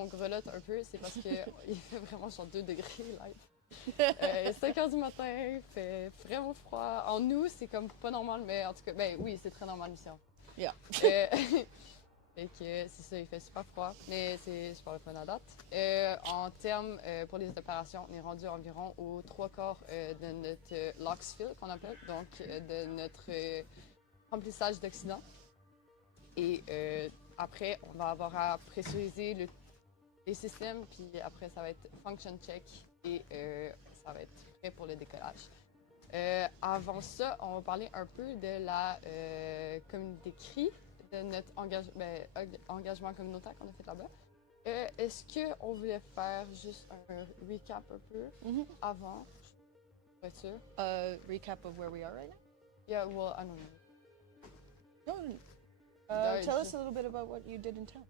grelotte un peu, c'est parce qu'il fait vraiment genre 2 degrés live. 5 h du matin, il fait vraiment froid. En nous, c'est comme pas normal, mais en tout cas, ben oui, c'est très normal ici. Yeah. Fait que c'est ça, il fait super froid, mais c'est super le fun à date. En termes pour les opérations, on est rendu environ aux 3/4 de notre LOX fill qu'on appelle, donc de notre remplissage d'oxydant. Et après, on va avoir à pressuriser les systèmes, puis après ça va être function check et ça va être prêt pour le décollage. Avant ça, on va parler un peu de la communauté CRI, de notre engagement communautaire qu'on a fait là-bas. Est-ce qu'on voulait faire juste un recap un peu avant? Je suis pas sûre. Recap of where we are right now? Yeah, well, I don't know. No. Tell us a little bit about what you did in town.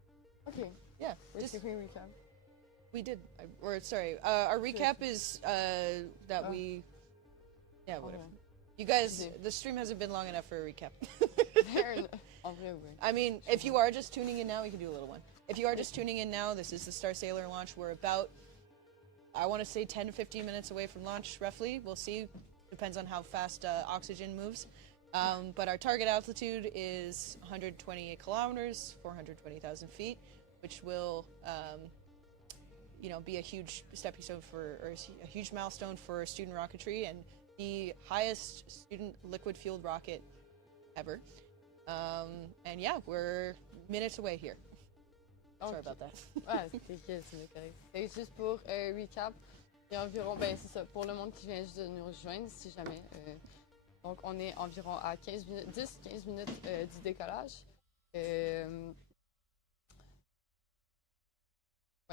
Okay. Yeah, Just a quick recap. We did. Our recap is that we. Yeah, whatever. You guys, the stream hasn't been long enough for a recap. I mean, if you are just tuning in now, we can do a little one. If you are just tuning in now, this is the Starsailor launch. We're about, I want to say 10 to 15 minutes away from launch, roughly. We'll see. Depends on how fast oxygen moves. But our target altitude is 128 kilometers, 420,000 feet, which will, be a huge stepping stone or a huge milestone for student rocketry and the highest student liquid-fueled rocket ever. And yeah, we're minutes away here. Sorry about that. Ouais, c'est correct. C'est juste pour recap. Il y a environ, c'est ça, pour le monde qui vient juste de nous rejoindre, si jamais. Donc, on est environ à 10-15 minutes du décollage. Ouais,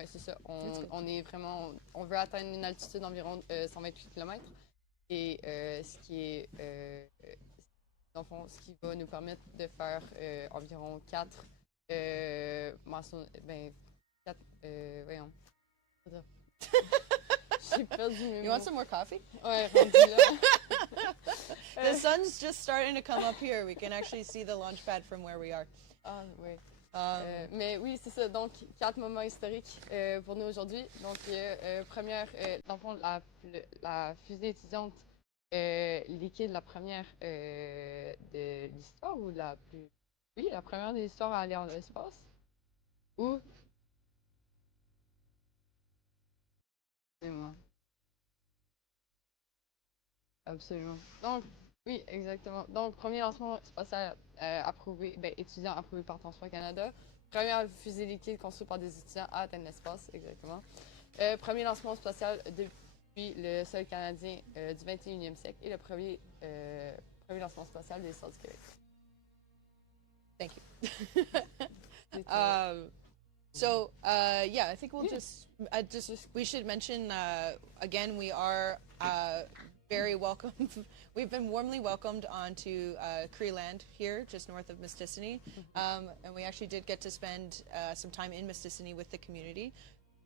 c'est ça. On est vraiment, on veut atteindre une altitude d'environ 128 km. Et ce qui est dans le fond, ce qui va nous permettre de faire environ 4 ben, 4, voyons. J'ai perdu mes You mots. want some more coffee? Ouais, rendu là. The sun's just starting to come up here. We can actually see the launch pad from where we are. Ah, oui. Um, Mais oui, c'est ça. Donc, 4 moments historiques pour nous aujourd'hui. Donc, première, dans le fond, la fusée étudiante liquide, la première de l'histoire ou la plus. Oui, la première de l'histoire à aller en espace. Ou. Excusez-moi. Absolument. Donc, oui, exactement. Donc, premier lancement spatial approuvé, ben, étudiant approuvé par Transport Canada. Première fusée liquide construite par des étudiants à atteindre l'espace, exactement. Premier lancement spatial depuis le sol canadien du 21e siècle et le premier lancement spatial de l'histoire du Québec. Thank you. Yeah, I think we'll just we should mention again we are very welcome. We've been warmly welcomed onto Cree land here, just north of Mistissini, and we actually did get to spend some time in Mistissini with the community.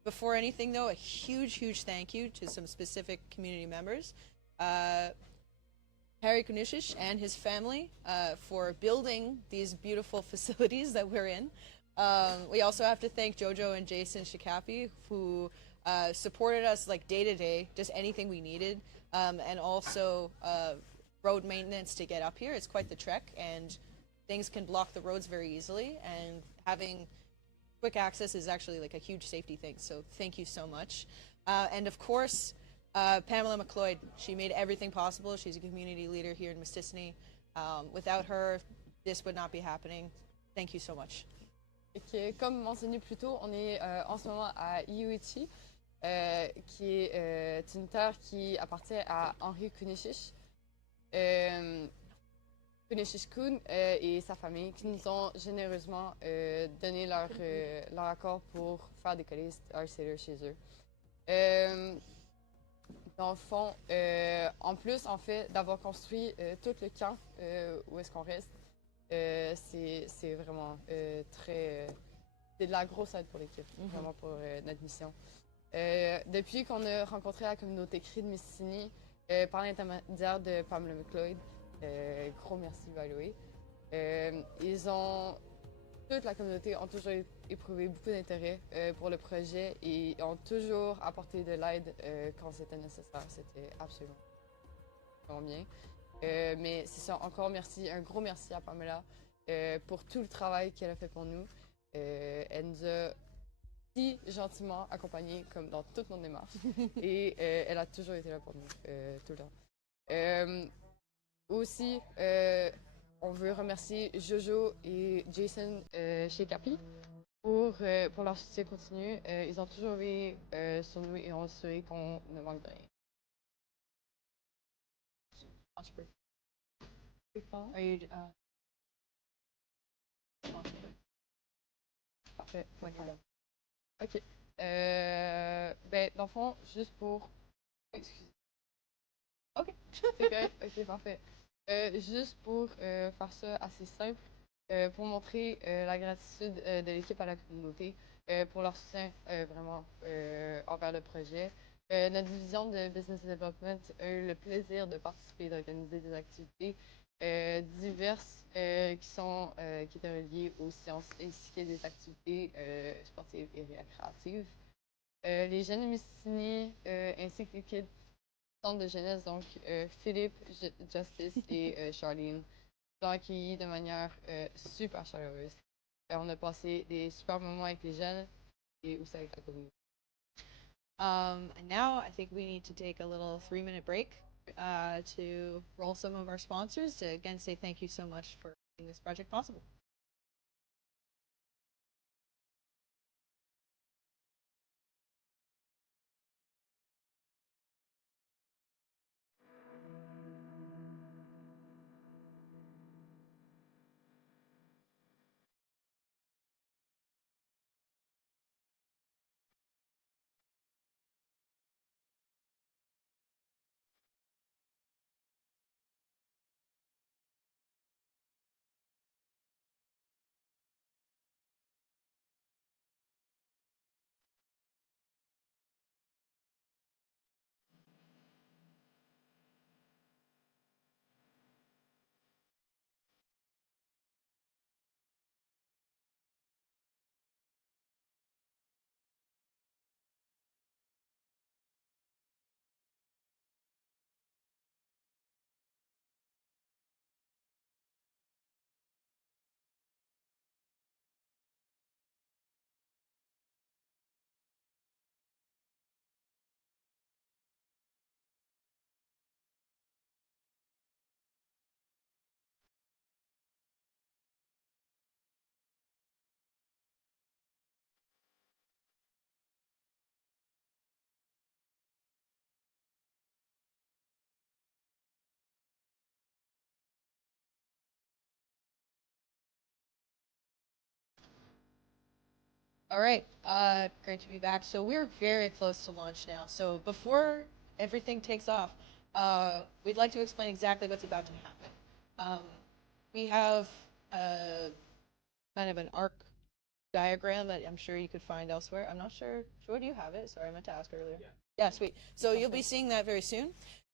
Before anything, though, a huge thank you to some specific community members. Harry Kunishish and his family for building these beautiful facilities that we're in. We also have to thank Jojo and Jason Shikapi who supported us like day to day, just anything we needed, and also road maintenance to get up here. It's quite the trek, and things can block the roads very easily, and having quick access is actually like a huge safety thing. So thank you so much. And of course, Pamela McLeod, she made everything possible. She's a community leader here in Mistissini. Without her, this would not be happening. Thank you so much. Okay. Comme mentionné plus tôt, on est en ce moment à Iuichi, qui est une terre qui appartient à Henry Kunishish. Kunishish-kun et sa famille qui nous ont généreusement donné leur accord pour faire décoller Starsailor chez eux. Dans le fond, en plus, en fait, d'avoir construit tout le camp où est-ce qu'on reste, c'est vraiment très... c'est de la grosse aide pour l'équipe, vraiment pour notre mission. Depuis qu'on a rencontré la communauté Cree de Mistissini, par l'intermédiaire de Pamela McLeod, gros merci, by the way, toute la communauté ont toujours éprouvé beaucoup d'intérêt pour le projet et ont toujours apporté de l'aide quand c'était nécessaire. C'était absolument bien. Mais c'est ça, encore merci, un gros merci à Pamela pour tout le travail qu'elle a fait pour nous. Elle nous a si gentiment accompagnés comme dans toute notre démarche et elle a toujours été là pour nous, tout le temps. Aussi, on veut remercier Jojo et Jason chez Capi pour leur soutien continu. Ils ont toujours veillé sur nous et ont assuré qu'on ne manque de rien. Are you, Parfait. Ok. Ben, dans le fond, juste pour... Excusez. Ok, c'est correct. Ok, parfait. Juste pour faire ça assez simple, pour montrer la gratitude de l'équipe à la communauté, pour leur soutien vraiment envers le projet. Notre division de Business Development a eu le plaisir de participer et d'organiser des activités diverses qui étaient reliées aux sciences ainsi que des activités sportives et récréatives. Les jeunes de Mistissini ainsi que l'équipe centre de jeunesse, donc Philippe, Justice et Charlene, sont accueillis de manière super chaleureuse. On a passé des super moments avec les jeunes et aussi avec la communauté. And now I think we need to take a little 3-minute break to roll some of our sponsors to again say thank you so much for making this project possible. All right, great to be back. So we're very close to launch now. So before everything takes off, we'd like to explain exactly what's about to happen. We have kind of an arc diagram that I'm sure you could find elsewhere. I'm not sure. Sure, do you have it? Sorry, I meant to ask earlier. Yeah, sweet. So you'll be seeing that very soon.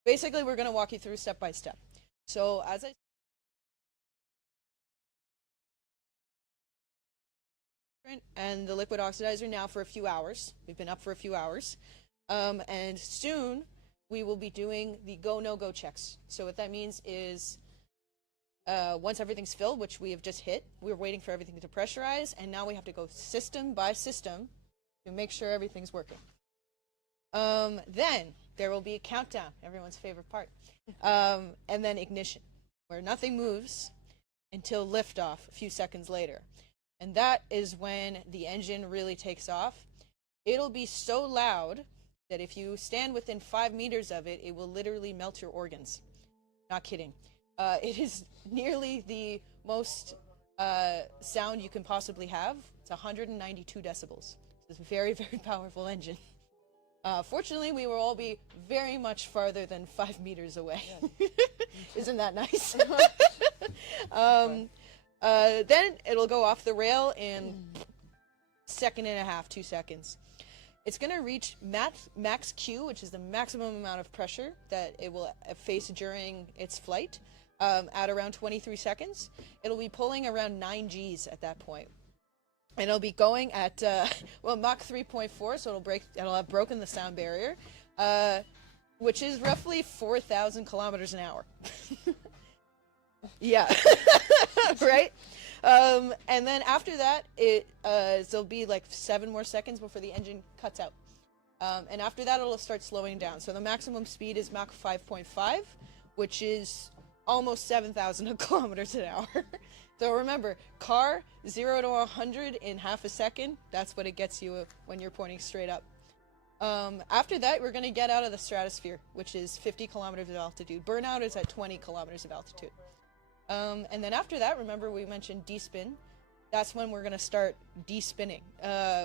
Basically, we're going to walk you through step by step. So as I and the liquid oxidizer now for a few hours. We've been up for a few hours. And soon we will be doing the go, no go checks. So what that means is once everything's filled, which we have just hit, we're waiting for everything to pressurize, and now we have to go system by system to make sure everything's working. Then there will be a countdown, everyone's favorite part, and then ignition, where nothing moves until liftoff a few seconds later. And that is when the engine really takes off. It'll be so loud that if you stand within 5 meters of it, it will literally melt your organs. Not kidding. It is nearly the most sound you can possibly have. It's 192 decibels. It's a very, very powerful engine. Fortunately, we will all be very much farther than 5 meters away. Yeah. Isn't that nice? Then it'll go off the rail in second and a half, 2 seconds. It's going to reach max Q, which is the maximum amount of pressure that it will face during its flight, at around 23 seconds. It'll be pulling around 9 Gs at that point. And it'll be going at, Mach 3.4, so it'll have broken the sound barrier, which is roughly 4,000 kilometers an hour. Yeah. Right? And then after that, there'll be like 7 more seconds before the engine cuts out. And after that, it'll start slowing down. So the maximum speed is Mach 5.5, which is almost 7,000 kilometers an hour. So remember, car 0 to 100 in half a second. That's what it gets you when you're pointing straight up. After that, we're going to get out of the stratosphere, which is 50 kilometers of altitude. Burnout is at 20 kilometers of altitude. And then after that, remember we mentioned despin. That's when we're going to start despinning,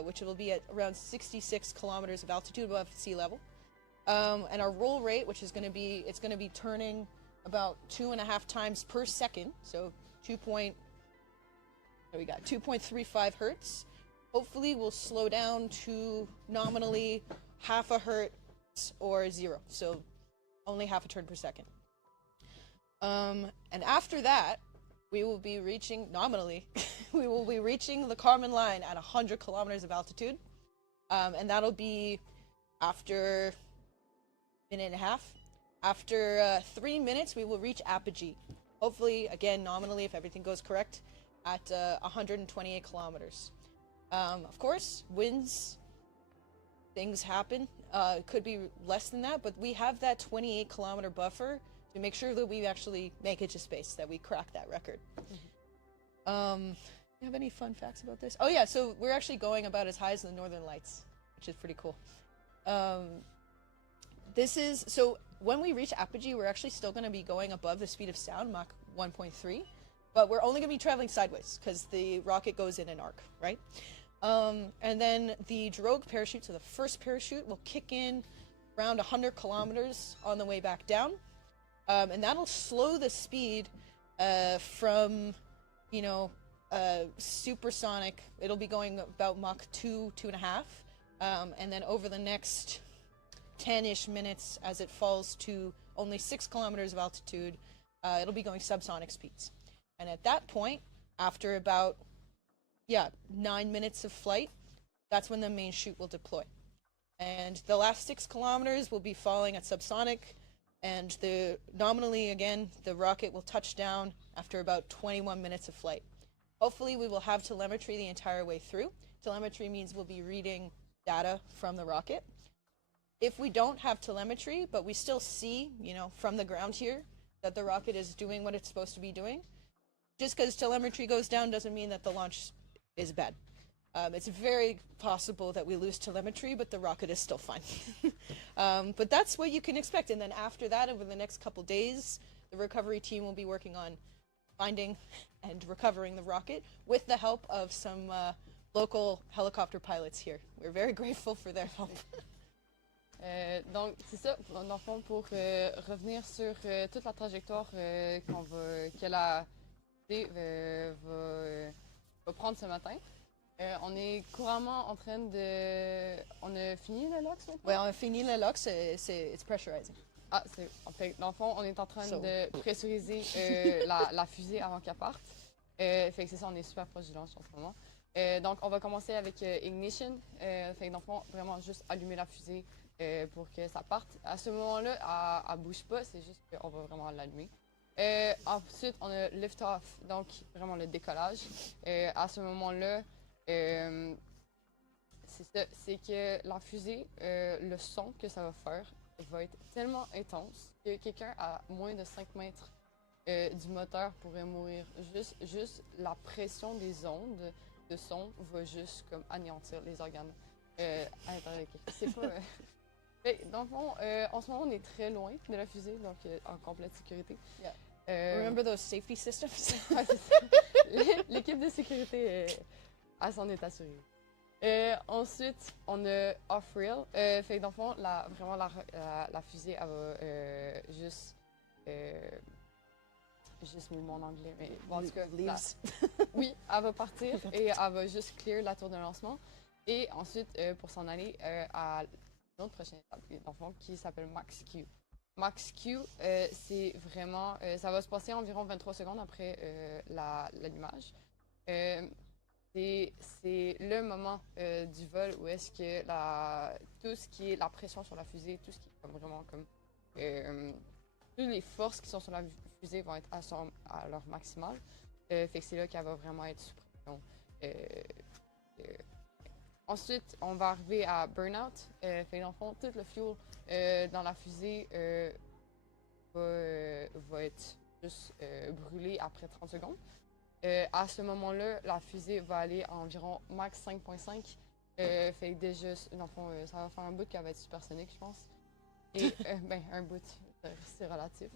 which will be at around 66 kilometers of altitude above sea level. And our roll rate, which is going to be, it's going to be turning about 2.5 times per second. So 2.35 hertz. Hopefully we'll slow down to nominally half a hertz or 0. So only half a turn per second. And after that, we will be reaching, nominally, we will be reaching the Kármán line at 100 kilometers of altitude. And that'll be after a minute and a half. After 3 minutes, we will reach apogee. Hopefully, again, nominally, if everything goes correct, at 128 kilometers. Of course, winds, things happen. It could be less than that, but we have that 28 kilometer buffer to make sure that we actually make it to space, that we crack that record. You have any fun facts about this? Oh yeah, so we're actually going about as high as the Northern Lights, which is pretty cool. So when we reach apogee, we're actually still going to be going above the speed of sound, Mach 1.3, but we're only going to be traveling sideways because the rocket goes in an arc, right? And then the drogue parachute, so the first parachute, will kick in around 100 kilometers on the way back down. And that'll slow the speed from, supersonic. It'll be going about Mach 2, 2.5. And then over the next 10-ish minutes, as it falls to only 6 kilometers of altitude, it'll be going subsonic speeds. And at that point, after about, 9 minutes of flight, that's when the main chute will deploy. And the last 6 kilometers will be falling at subsonic. And nominally, again, the rocket will touch down after about 21 minutes of flight. Hopefully, we will have telemetry the entire way through. Telemetry means we'll be reading data from the rocket. If we don't have telemetry, but we still see, from the ground here, that the rocket is doing what it's supposed to be doing, just because telemetry goes down doesn't mean that the launch is bad. It's very possible that we lose telemetry, but the rocket is still fine. But that's what you can expect. And then after that, over the next couple days, the recovery team will be working on finding and recovering the rocket with the help of some local helicopter pilots here. We're very grateful for their help. Donc, c'est ça, dans le fond, pour revenir sur toute la trajectoire que la fusée va prendre ce matin. On est couramment en train de... On a fini le LOX maintenant? Ouais, on a fini le LOX, it's pressurizing. Ah, c'est... En fait, dans le fond, on est en train de pressuriser la fusée avant qu'elle parte. Fait que c'est ça, on est super proche du launch en ce moment. Donc, on va commencer avec Ignition. Fait que dans le fond, vraiment juste allumer la fusée pour que ça parte. À ce moment-là, elle bouge pas, c'est juste qu'on va vraiment l'allumer. Ensuite, on a lift-off, donc vraiment le décollage. À ce moment-là, c'est ça, c'est que la fusée, le son que ça va faire va être tellement intense que quelqu'un à moins de 5 mètres du moteur pourrait mourir. Juste la pression des ondes de son va juste comme anéantir les organes à l'intérieur de quelqu'un. C'est pas... dans le fond, en ce moment, on est très loin de la fusée, donc en complète sécurité. Yeah. Remember those safety systems? Ouais, c'est ça. L'équipe de sécurité, elle s'en est assurée. Ensuite, on a off-rail. Fait que dans le fond, vraiment la fusée, elle va juste mis le mot en anglais, mais bon, en tout cas, oui, elle va partir et elle va juste clear la tour de lancement. Et ensuite, pour s'en aller à l'autre prochaine étape, dans le fond, qui s'appelle Max Q. Max Q, c'est vraiment, ça va se passer environ 23 secondes après l'allumage. C'est le moment du vol où est-ce que tout ce qui est la pression sur la fusée, tout ce qui est comme vraiment comme toutes les forces qui sont sur la fusée vont être à leur maximal. Fait que c'est là qu'elle va vraiment être sous pression. Ensuite, on va arriver à burnout. Fait que dans le fond, tout le fuel dans la fusée va être juste brûlé après 30 secondes. À ce moment-là, la fusée va aller à environ max 5.5. Fait que déjà, dans le fond, ça va faire un bout qui va être supersonique, je pense. Et, ben, un bout, c'est relatif.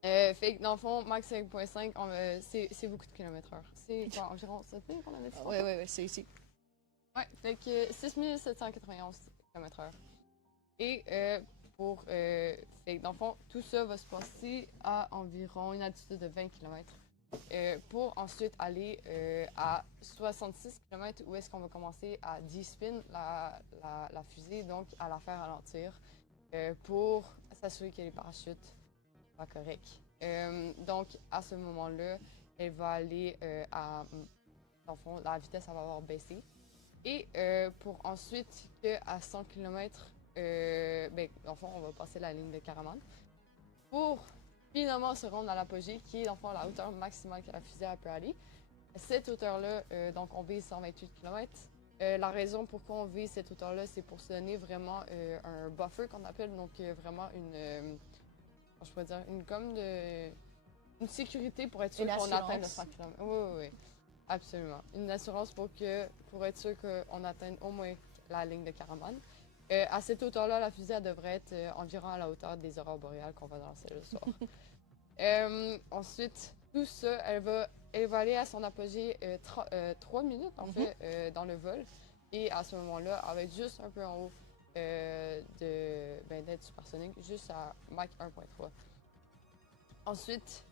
Fait que dans le fond, max 5.5, c'est beaucoup de km/h. C'est quoi, environ 7 000 qu'on avait dit? Oui, c'est ici. Ouais, fait que 6791 km/h. Et fait que dans le fond, tout ça va se passer à environ une altitude de 20 km. Pour ensuite aller à 66 km où est-ce qu'on va commencer à despin la fusée, donc à la faire ralentir pour s'assurer que les parachutes sont pas corrects. Donc à ce moment-là, elle va aller dans le fond, la vitesse elle va avoir baissé. Et pour ensuite qu'à 100 km, ben, dans le fond, on va passer la ligne de Karaman pour finalement se rendre à l'apogée qui est dans le fond la hauteur maximale que la fusée peut aller. Cette hauteur-là, donc on vise 128 km. La raison pourquoi on vise cette hauteur-là, c'est pour se donner vraiment un buffer qu'on appelle, donc vraiment je pourrais dire, une sécurité pour être sûr qu'on atteint le 100 km. Oui, absolument. Une assurance pour être sûr qu'on atteigne au moins la ligne de Karaman. À cette hauteur-là, la fusée devrait être environ à la hauteur des aurores boréales qu'on va danser le soir. Ensuite, tout ça, elle va aller à son apogée 3 minutes, en fait, dans le vol. Et à ce moment-là, elle va être juste un peu en haut d'être supersonique, juste à Mach 1.3. Ensuite,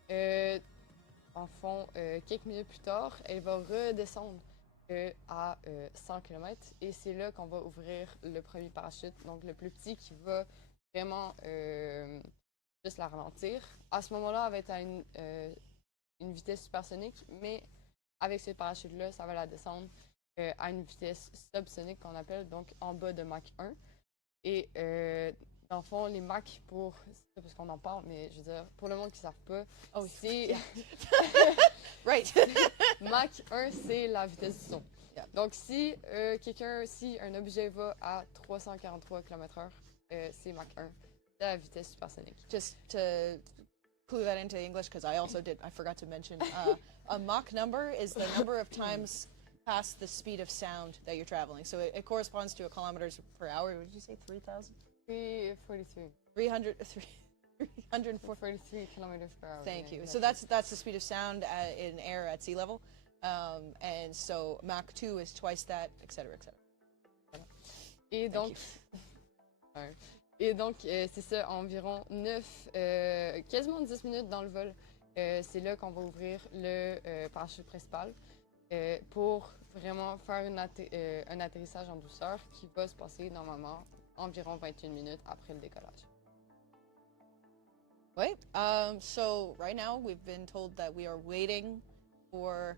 en fond, quelques minutes plus tard, elle va redescendre à 100 km et c'est là qu'on va ouvrir le premier parachute, donc le plus petit qui va vraiment juste la ralentir. À ce moment-là, elle va être à une vitesse supersonique, mais avec ce parachute-là, ça va la descendre à une vitesse subsonique qu'on appelle, donc en bas de Mach 1. Et dans le fond, les Mach, c'est parce qu'on en parle, mais je veux dire, pour le monde qui ne savent pas, c'est... Right! Mach 1, c'est la vitesse du son. Yeah. Donc, si un objet va à 343 km/h, c'est Mach 1. C'est la vitesse supersonique. Just to clue that into English, because I forgot to mention, a Mach number is the number of times past the speed of sound that you're traveling. So it corresponds to a kilometers per hour. What did you say, 3,000? 343. 343 kilometers per hour. Thank you. So that's the speed of sound in air at sea level. And so Mach 2 is twice that, etc., etc. Et donc, ouais. Et donc c'est ça, environ 9, quasiment 10 minutes dans le vol. C'est là qu'on va ouvrir le parachute principal pour vraiment faire un atterrissage en douceur qui va se passer normalement environ 21 minutes après le décollage. Right. So right now we've been told that we are waiting for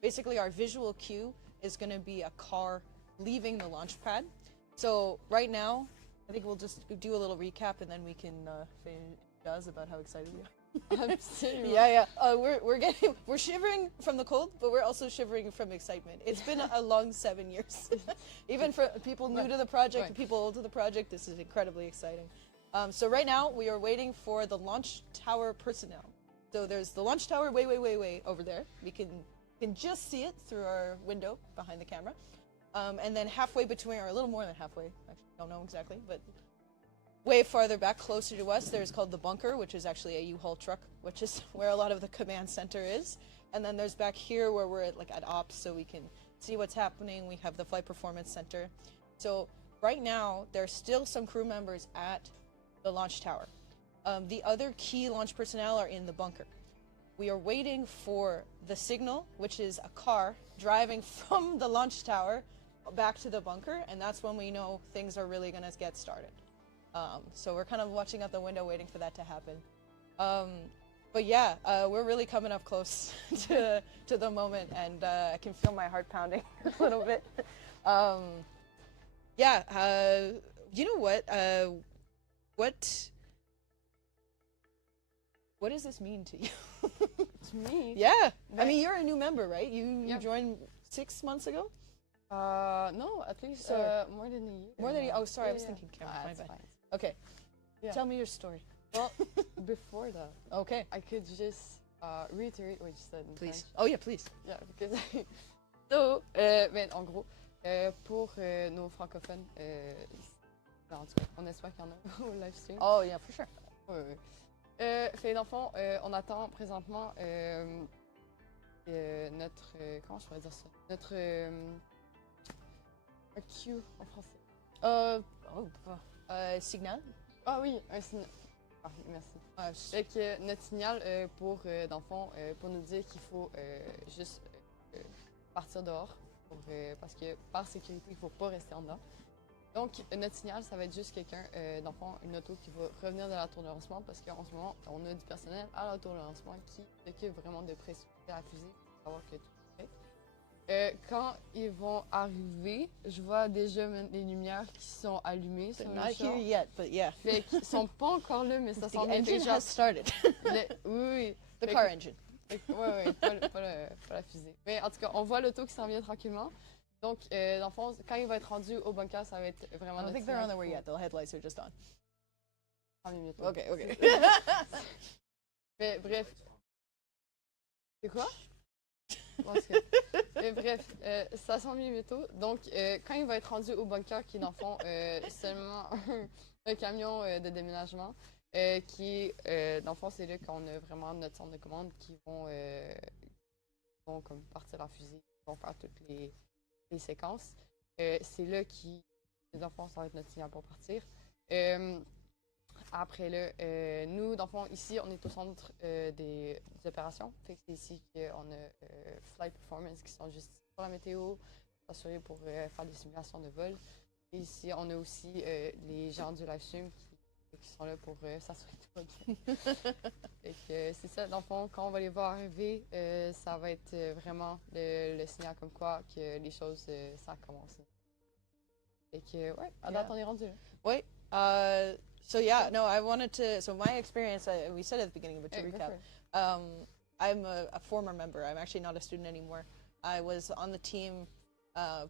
basically our visual cue is going to be a car leaving the launch pad. So right now, I think we'll just do a little recap and then we can say Jazz about how excited we are. Absolument. Yeah. We're shivering from the cold, but we're also shivering from excitement. It's been a long 7 years. Even for people new to the project, people old to the project, this is incredibly exciting. So right now we are waiting for the launch tower personnel. So there's the launch tower way over there. We can just see it through our window behind the camera. And then halfway between, or a little more than halfway, actually don't know exactly, but way farther back, closer to us, there's called the bunker, which is actually a U-Haul truck, which is where a lot of the command center is. And then there's back here where we're at ops, so we can see what's happening. We have the flight performance center. So right now, there's still some crew members at the launch tower. The other key launch personnel are in the bunker. We are waiting for the signal, which is a car driving from the launch tower back to the bunker, and that's when we know things are really going to get started. So we're kind of watching out the window waiting for that to happen. But yeah, we're really coming up close to the moment, and I can feel my heart pounding a little bit. You know what? What does this mean to you? To me? Yeah. I mean, you're a new member, right? You joined 6 months ago? No, at least more than a year. More than a year? Oh, sorry, I was thinking camera. My bad. Fine. Okay. Yeah. Tell me your story. Well, before that, okay, I could just reiterate what you said in please. French. Oh yeah, please. Yeah, because so, ben, en gros, pour nos francophones, en tout cas, on espère qu'il y en a au live stream. Oh yeah, for sure. Oui. Fait dans le fond, on attend présentement notre, comment je pourrais dire ça, notre un cue en français. Signal. Ah oui, un signal. Ah, merci. Fait que notre signal pour, dans le fond, pour nous dire qu'il faut juste partir dehors, parce que par sécurité, il ne faut pas rester en dedans. Donc, notre signal, ça va être juste quelqu'un, dans le fond, une auto qui va revenir de la tour de lancement, parce qu'en ce moment, on a du personnel à la tour de lancement qui s'occupe vraiment de précipiter la fusée pour savoir que tout est prêt. Quand ils vont arriver, je vois déjà les lumières qui sont allumées sur le Not char. here yet, but yeah. Fait qu'ils sont pas encore là, mais ça The s'en vient engine déjà. has started. Oui. The Fait car que- engine. Oui, pas la fusée. Mais en tout cas, on voit l'auto qui s'en vient tranquillement. Donc, dans le fond, quand il va être rendu au bunker, ça va être vraiment I don't notre think they're on signal their way qu'il yet. The headlights are just on. faut 30 minutes. Okay. Mais bref. C'est quoi? En tout cas. Mais bref, ça s'en vient bientôt. Donc, quand il va être rendu au bunker, qui est dans le fond seulement un camion de déménagement, qui est, dans le fond, c'est là qu'on a vraiment notre centre de commande qui vont comme partir en fusée, qui vont faire toutes les séquences. C'est là qui, dans le fond, ça va être notre signal pour partir. Après là, nous, dans le fond, ici, on est au centre des opérations. Fait que c'est ici qu'on a Flight Performance qui sont juste pour la météo, s'assurer pour faire des simulations de vol. Et ici, on a aussi les gens du live stream qui sont là pour s'assurer que tout va bien. Fait que c'est ça, dans le fond, quand on va les voir arriver, ça va être vraiment le signal comme quoi que les choses, ça commence. Fait que, ouais, à date, on est rendu là. Wait. So yeah, no, I wanted to. So my experience, we said at the beginning, but to Hey, go recap, for it. I'm a former member. I'm actually not a student anymore. I was on the team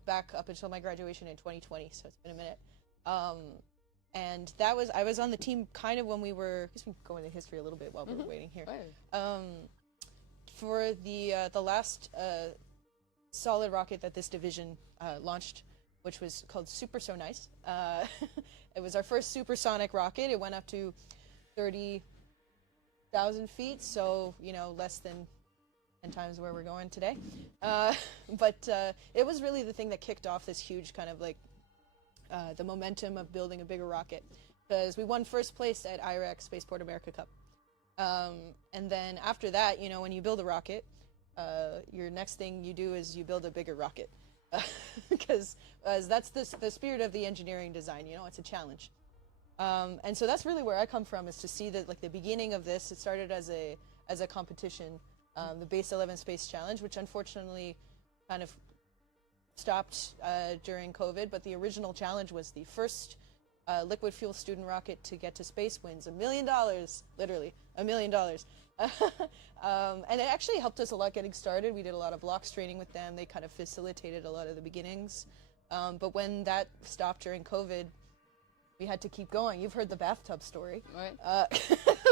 back up until my graduation in 2020, so it's been a minute. And I was on the team kind of when we were. I guess we can go into history a little bit while we're waiting here. Ouais. For the last solid rocket that this division launched, which was called Super So Nice. It was our first supersonic rocket. It went up to 30,000 feet, so less than 10 times where we're going today. But it was really the thing that kicked off this huge kind of like the momentum of building a bigger rocket, because we won first place at IRAC Spaceport America Cup. And then after that, you know, when you build a rocket, your next thing you do is you build a bigger rocket, because that's the spirit of the engineering design. You know, it's a challenge. And so that's really where I come from, is to see that like the beginning of this. It started as a competition, the Base 11 Space Challenge, which unfortunately kind of stopped during COVID. But the original challenge was the first liquid fuel student rocket to get to space wins $1 million, literally $1 million. And it actually helped us a lot getting started. We did a lot of blocks training with them. They kind of facilitated a lot of the beginnings. But when that stopped during COVID, we had to keep going. You've heard the bathtub story, right?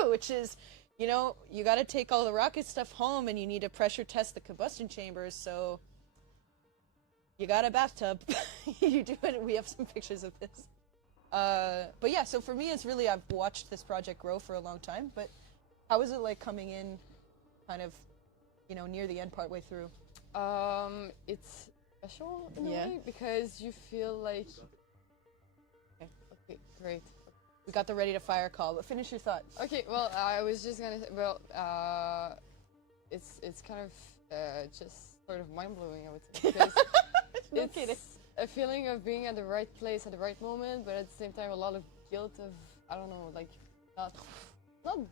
Which is, you know, you got to take all the rocket stuff home, and you need to pressure test the combustion chambers. So you got a bathtub. You do it. We have some pictures of this. But yeah, so for me, it's really, I've watched this project grow for a long time. But how was it like coming in, kind of, you know, near the end, partway through? It's special in a way, because you feel like. Okay, great. We got the ready to fire call, but finish your thought. Okay, well, I was just gonna say, well, it's kind of just sort of mind-blowing, I would say, because No kidding. it's a feeling of being at the right place at the right moment, but at the same time a lot of guilt of, I don't know, like, not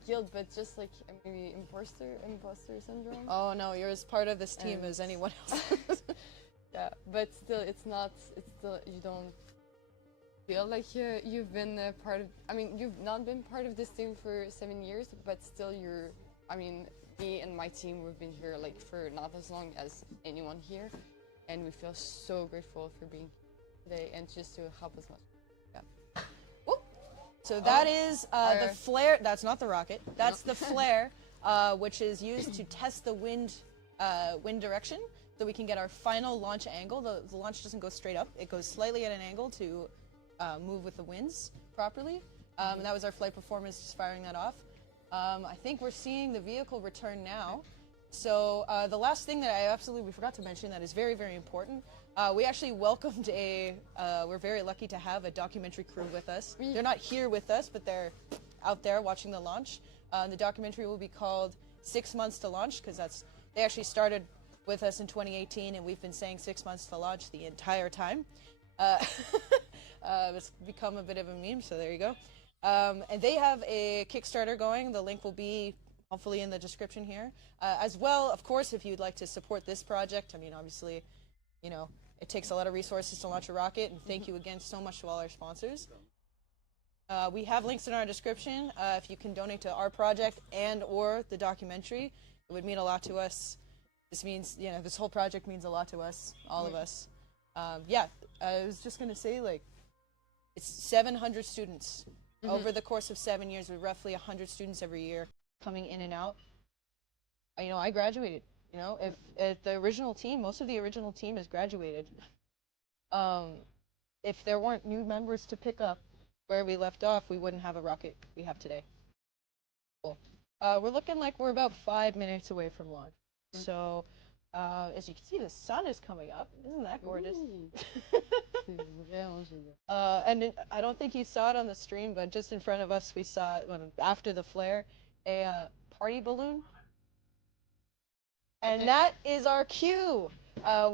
guilt, but just like maybe imposter syndrome. Oh no, you're as part of this team as anyone else. Yeah, but still, it's still, you don't feel like you've been a part of, I mean, you've not been part of this team for 7 years, but still I mean, me and my team, we've been here like for not as long as anyone here, and we feel so grateful for being here today and just to help us much. Yeah. Whoop. So that is the flare. That's not the rocket. That's the flare, which is used to test the wind direction, so we can get our final launch angle. The launch doesn't go straight up; it goes slightly at an angle to move with the winds properly. And that was our flight performance, just firing that off. I think we're seeing the vehicle return now. So the last thing that I absolutely forgot to mention that is very, very important, we actually welcomed we're very lucky to have a documentary crew with us. They're not here with us, but they're out there watching the launch. The documentary will be called 6 Months to Launch, because they actually started with us in 2018, and we've been saying 6 months to launch the entire time. It's become a bit of a meme, so there you go. And they have a Kickstarter going. The link will be hopefully in the description here. As well, of course, if you'd like to support this project, I mean, obviously, you know, it takes a lot of resources to launch a rocket, and thank you again so much to all our sponsors. We have links in our description. If you can donate to our project and or the documentary, it would mean a lot to us. This means, you know, this whole project means a lot to us, all of us. Yeah, I was just going to say, like, it's 700 students over the course of 7 years, with roughly 100 students every year coming in and out. You know, I graduated. You know, if the original team, most of the original team has graduated. If there weren't new members to pick up where we left off, we wouldn't have a rocket we have today. Cool. We're looking like we're about 5 minutes away from launch. So, as you can see, the sun is coming up. Isn't that gorgeous? And I don't think you saw it on the stream, but just in front of us, we saw, after the flare, a party balloon. And that is our cue.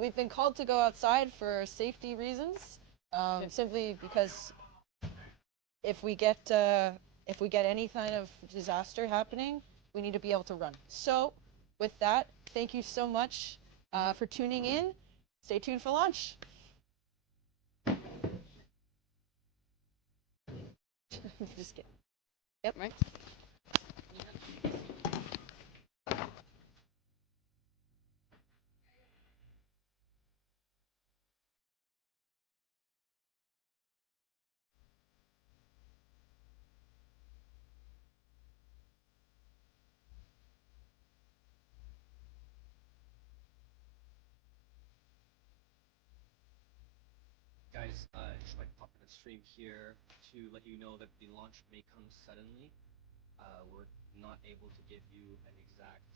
We've been called to go outside for safety reasons, simply because if we get any kind of disaster happening, we need to be able to run. So, with that, thank you so much for tuning in. Stay tuned for launch. Just kidding. Yep. Right. Guys, just like pop in the stream here to let you know that the launch may come suddenly. We're not able to give you an exact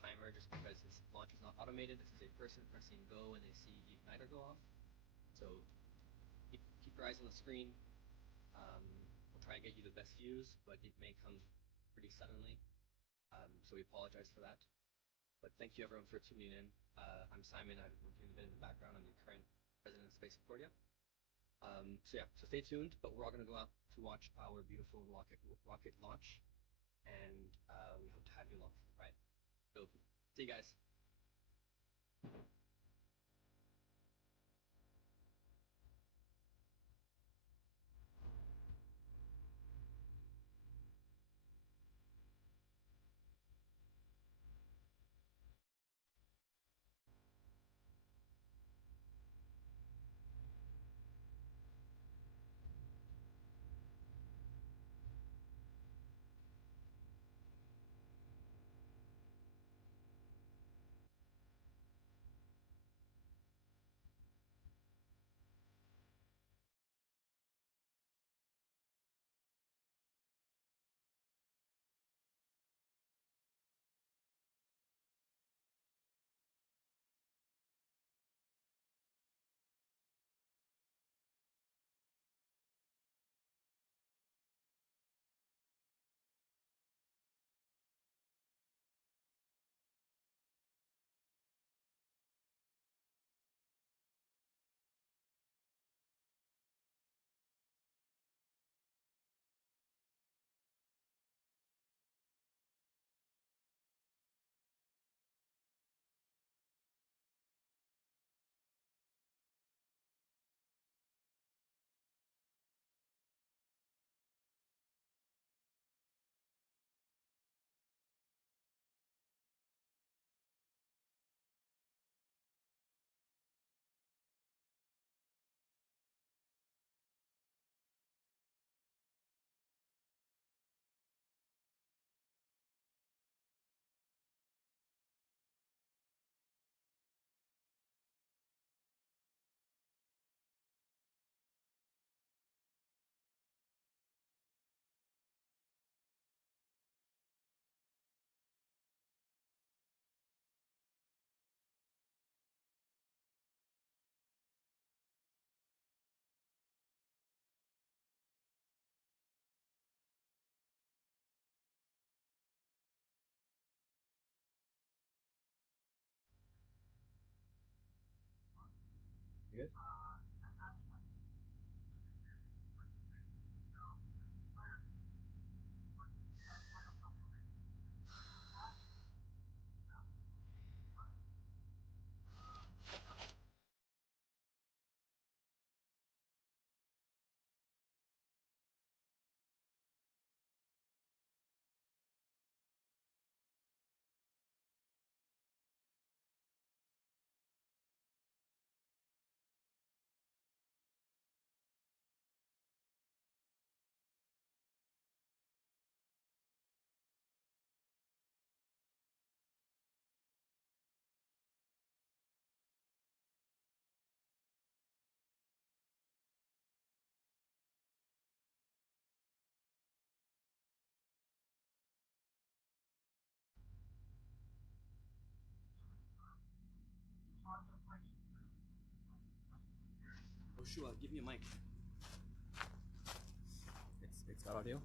timer just automated. This is a person pressing go and they see the igniter go off. So keep your eyes on the screen. We'll try and get you the best views, but it may come pretty suddenly. So we apologize for that. But thank you everyone for tuning in. I'm Simon. I've been working a bit in the background. I'm the current president of Space Concordia. So stay tuned, but we're all going to go out to watch our beautiful rocket launch, and we hope to have you along for the ride. So, see you guys. Good. Oh, sure. Give me a mic. It's got audio.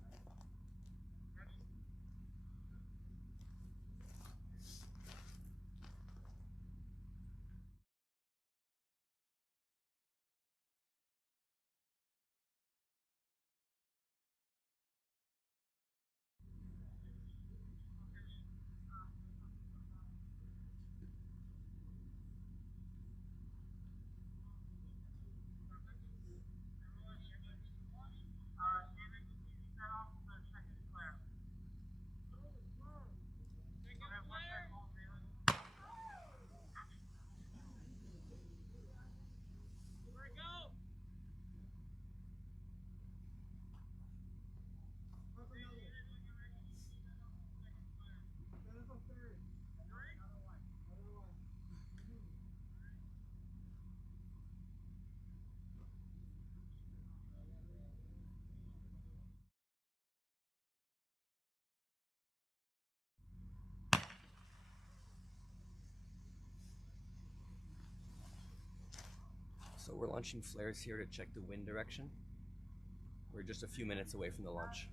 So we're launching flares here to check the wind direction. We're just a few minutes away from the launch.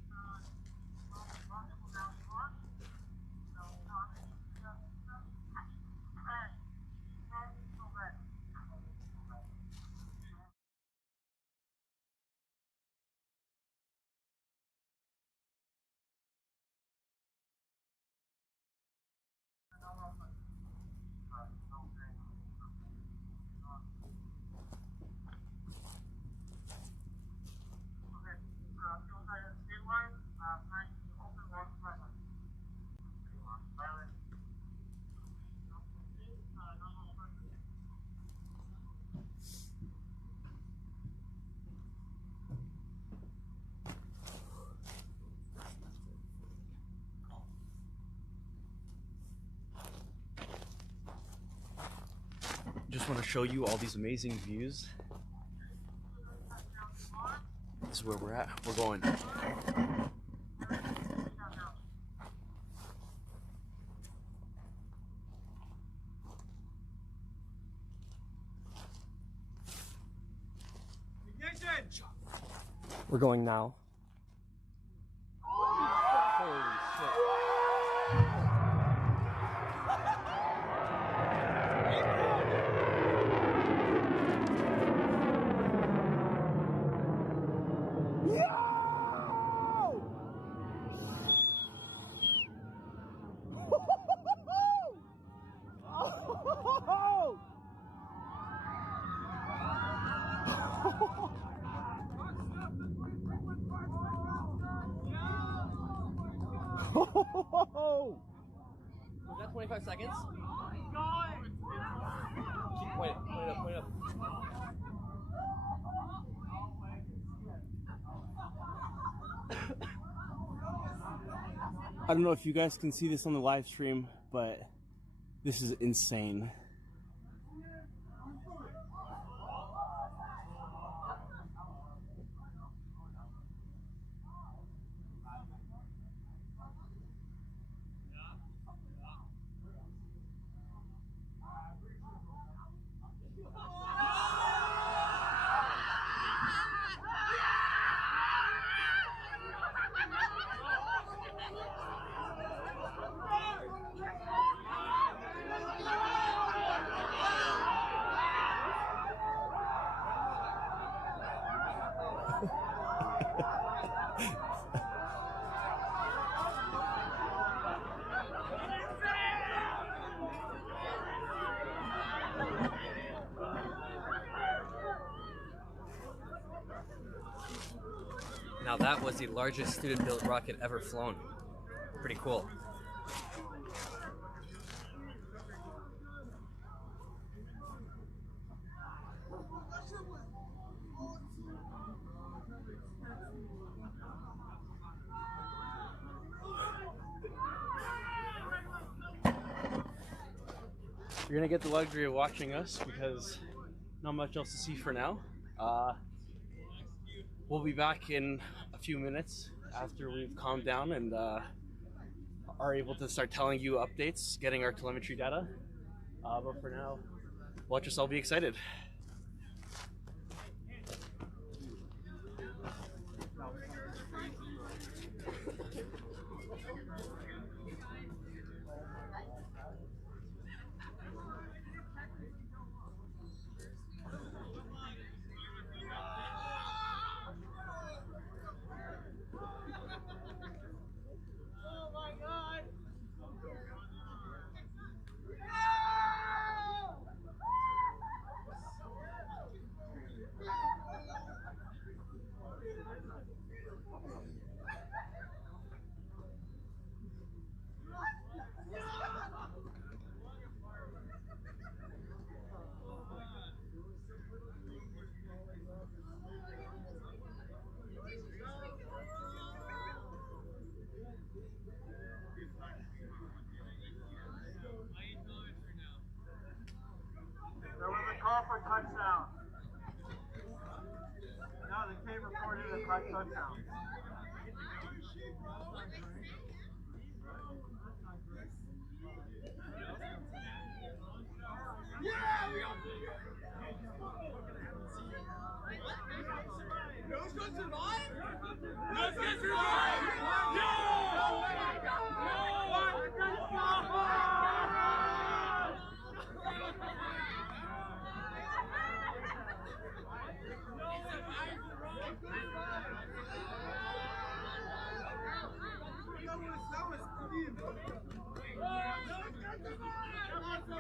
Just want to show you all these amazing views. This is where we're at. We're going. We're going now. Holy shit. Was that 25 seconds? Keep point it up, point it up. I don't know if you guys can see this on the live stream, but this is insane. Now that was the largest student-built rocket ever flown. Pretty cool. You're gonna get the luxury of watching us because not much else to see for now. We'll be back in a few minutes after we've calmed down and are able to start telling you updates, getting our telemetry data. But for now, watch us all be excited. There was a call for touchdown. No, the K reported a touchdown. Yeah! Okay,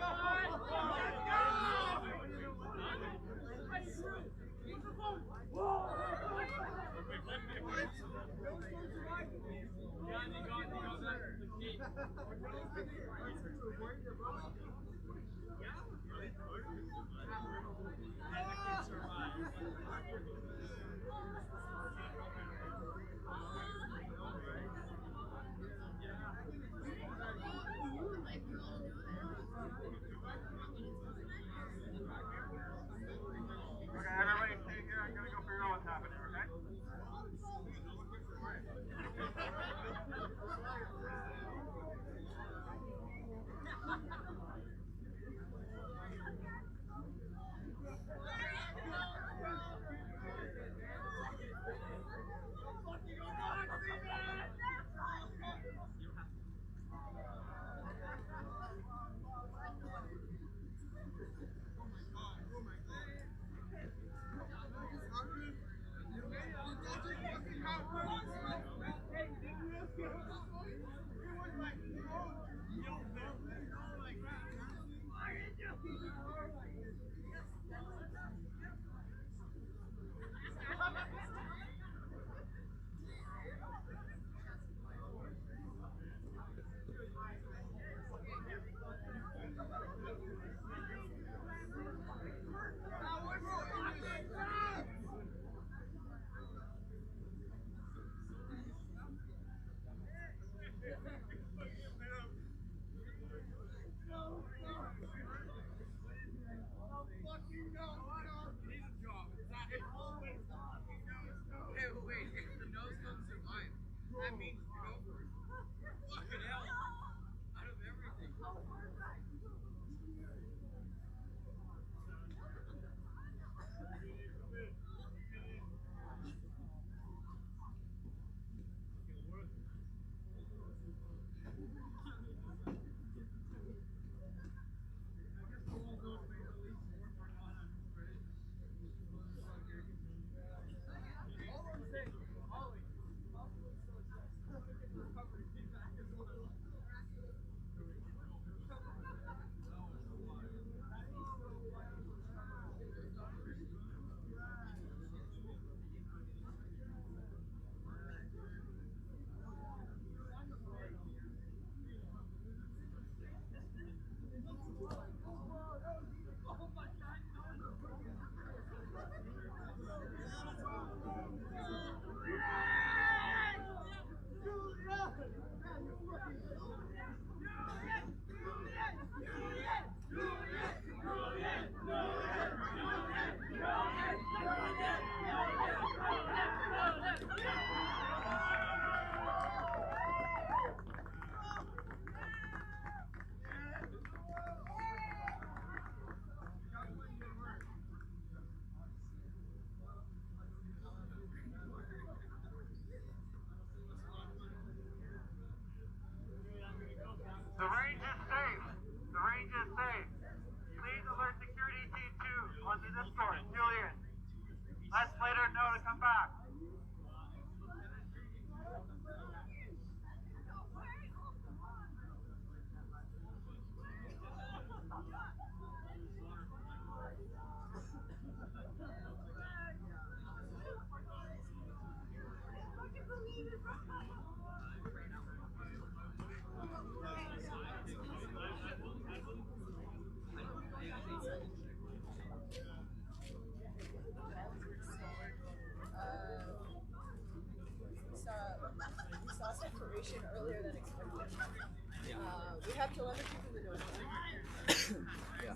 everybody stay here. I'm gonna go figure out what's happening, okay? The range is safe. The range is safe. Please alert security team 2 on the Discord. Julian. Let's let her know to come back. We saw separation earlier than expected. We have telemetry from the nose. Yeah.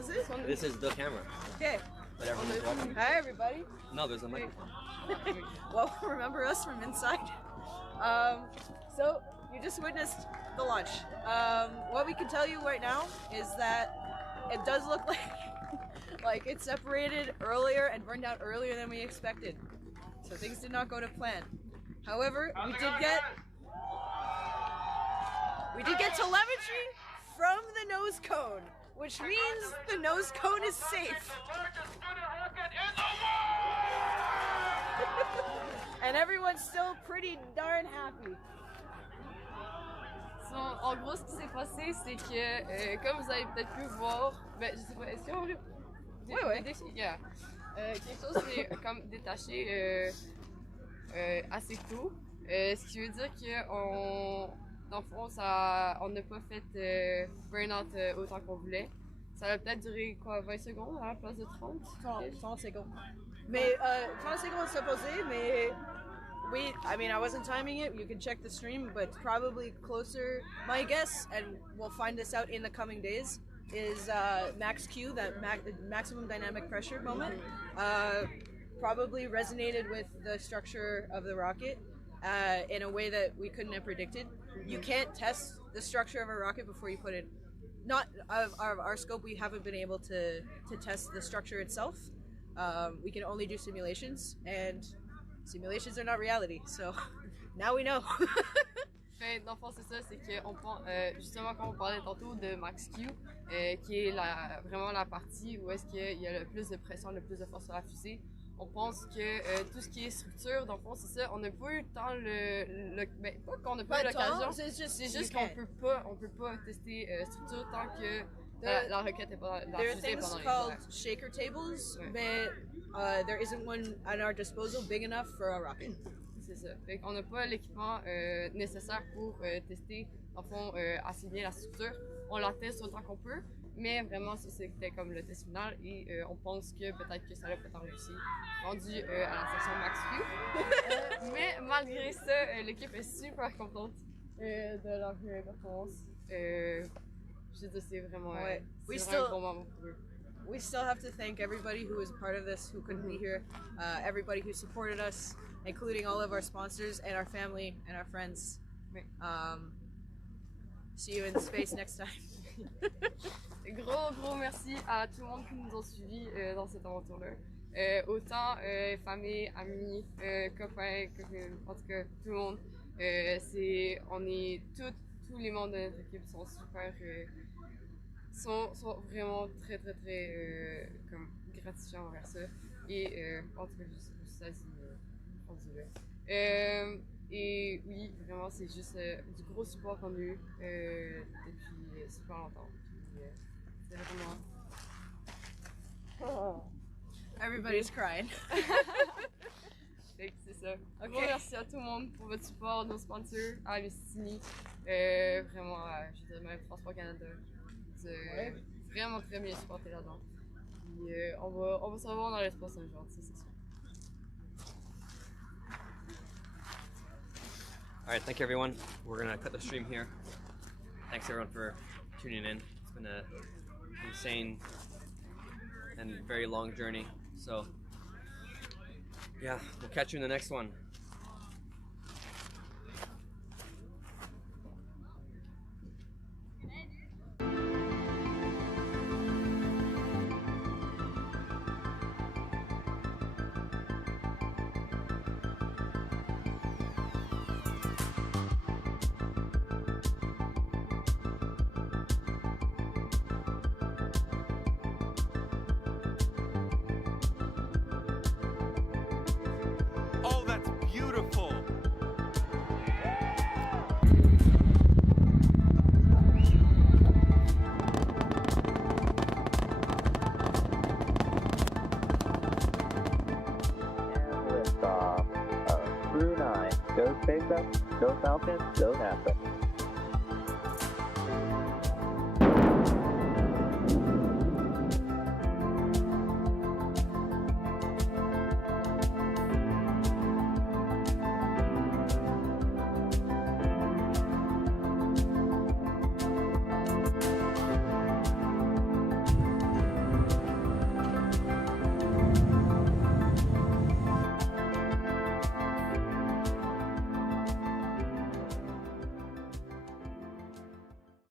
Is this it? This is the camera. Okay. But everyone's watching. Hi, everybody. No, there's a microphone. Well, remember us from inside? So, you just witnessed the launch. What we can tell you right now is that it does look like it separated earlier and burned out earlier than we expected. So things did not go to plan. However, we did get telemetry from the nose cone, which means the nose cone is safe. And everyone's still pretty darn happy. So En gros, ce qui s'est passé, c'est que, comme vous avez peut-être pu voir, ben, je sais pas, est-ce qu'on veut Ouais. Yeah. Quelque chose s'est comme détaché assez tôt, ce qui veut dire que dans le fond, on n'a pas fait burn-out autant qu'on voulait. Ça va peut-être durer quoi, 20 secondes à la place de 30? 30 secondes. Mais 30 secondes supposé, mais I mean, I wasn't timing it. You can check the stream, but probably closer. My guess, and we'll find this out in the coming days, is max Q, that maximum dynamic pressure moment, probably resonated with the structure of the rocket in a way that we couldn't have predicted. You can't test the structure of a rocket before you put it. Not of our scope, we haven't been able to test the structure itself. We can only do simulations, and simulations are not reality. So now we know. Fait, dans le fond, c'est ça, c'est qu'on pense, justement, quand on parlait tantôt de Max Q, qui est vraiment la partie où est-ce qu'il y a le plus de pression, le plus de force sur la fusée, on pense que tout ce qui est structure, dans le fond, c'est ça, on n'a pas eu le temps, ben, pas qu'on n'a pas eu l'occasion, c'est juste qu'on peut pas tester structure tant que la roquette n'est pas dans la fusée pendant les There are things called shaker tables, but there isn't one at our disposal big enough for a rocket. C'est ça. Fait qu'on n'a pas l'équipement nécessaire pour tester, en fond, assez bien la structure. On la teste autant qu'on peut, mais vraiment, ça c'était comme le test final et on pense que peut-être que ça l'a peut-être réussi, rendu à la section Max Q. Mais malgré ça, l'équipe est super contente de leur performance. Je veux dire, c'est vraiment, un bon moment pour eux. We still have to thank everybody who was a part of this, who couldn't be here, everybody who supported us, including all of our sponsors and our family and our friends. See you in space next time. Gros merci à tout le monde qui nous a suivis dans cette aventure-là. Autant famille, amis, copains, copines, en tout cas tout le monde. Tous les membres de notre équipe sont super, sont vraiment très comme gratifiants envers ça. Et en tout cas, ça dit rendu là. Et oui, vraiment, c'est juste du gros support qu'on a eu depuis super longtemps. C'est vraiment. Oh. Everybody's crying. C'est ça. Okay. Gros merci à tout le monde pour votre support, nos sponsors, à Mistissini. Vraiment, je dirais même Transport Canada. Vraiment très bien supporté là-dedans. Puis, on va se revoir dans l'espace un jour, ça c'est sûr. All right, thank you everyone. We're gonna cut the stream here. Thanks everyone for tuning in. It's been an insane and very long journey. So yeah, we'll catch you in the next one. Oh, that's beautiful! And liftoff of Crew 9. Go SpaceX, go Falcon, go NASA.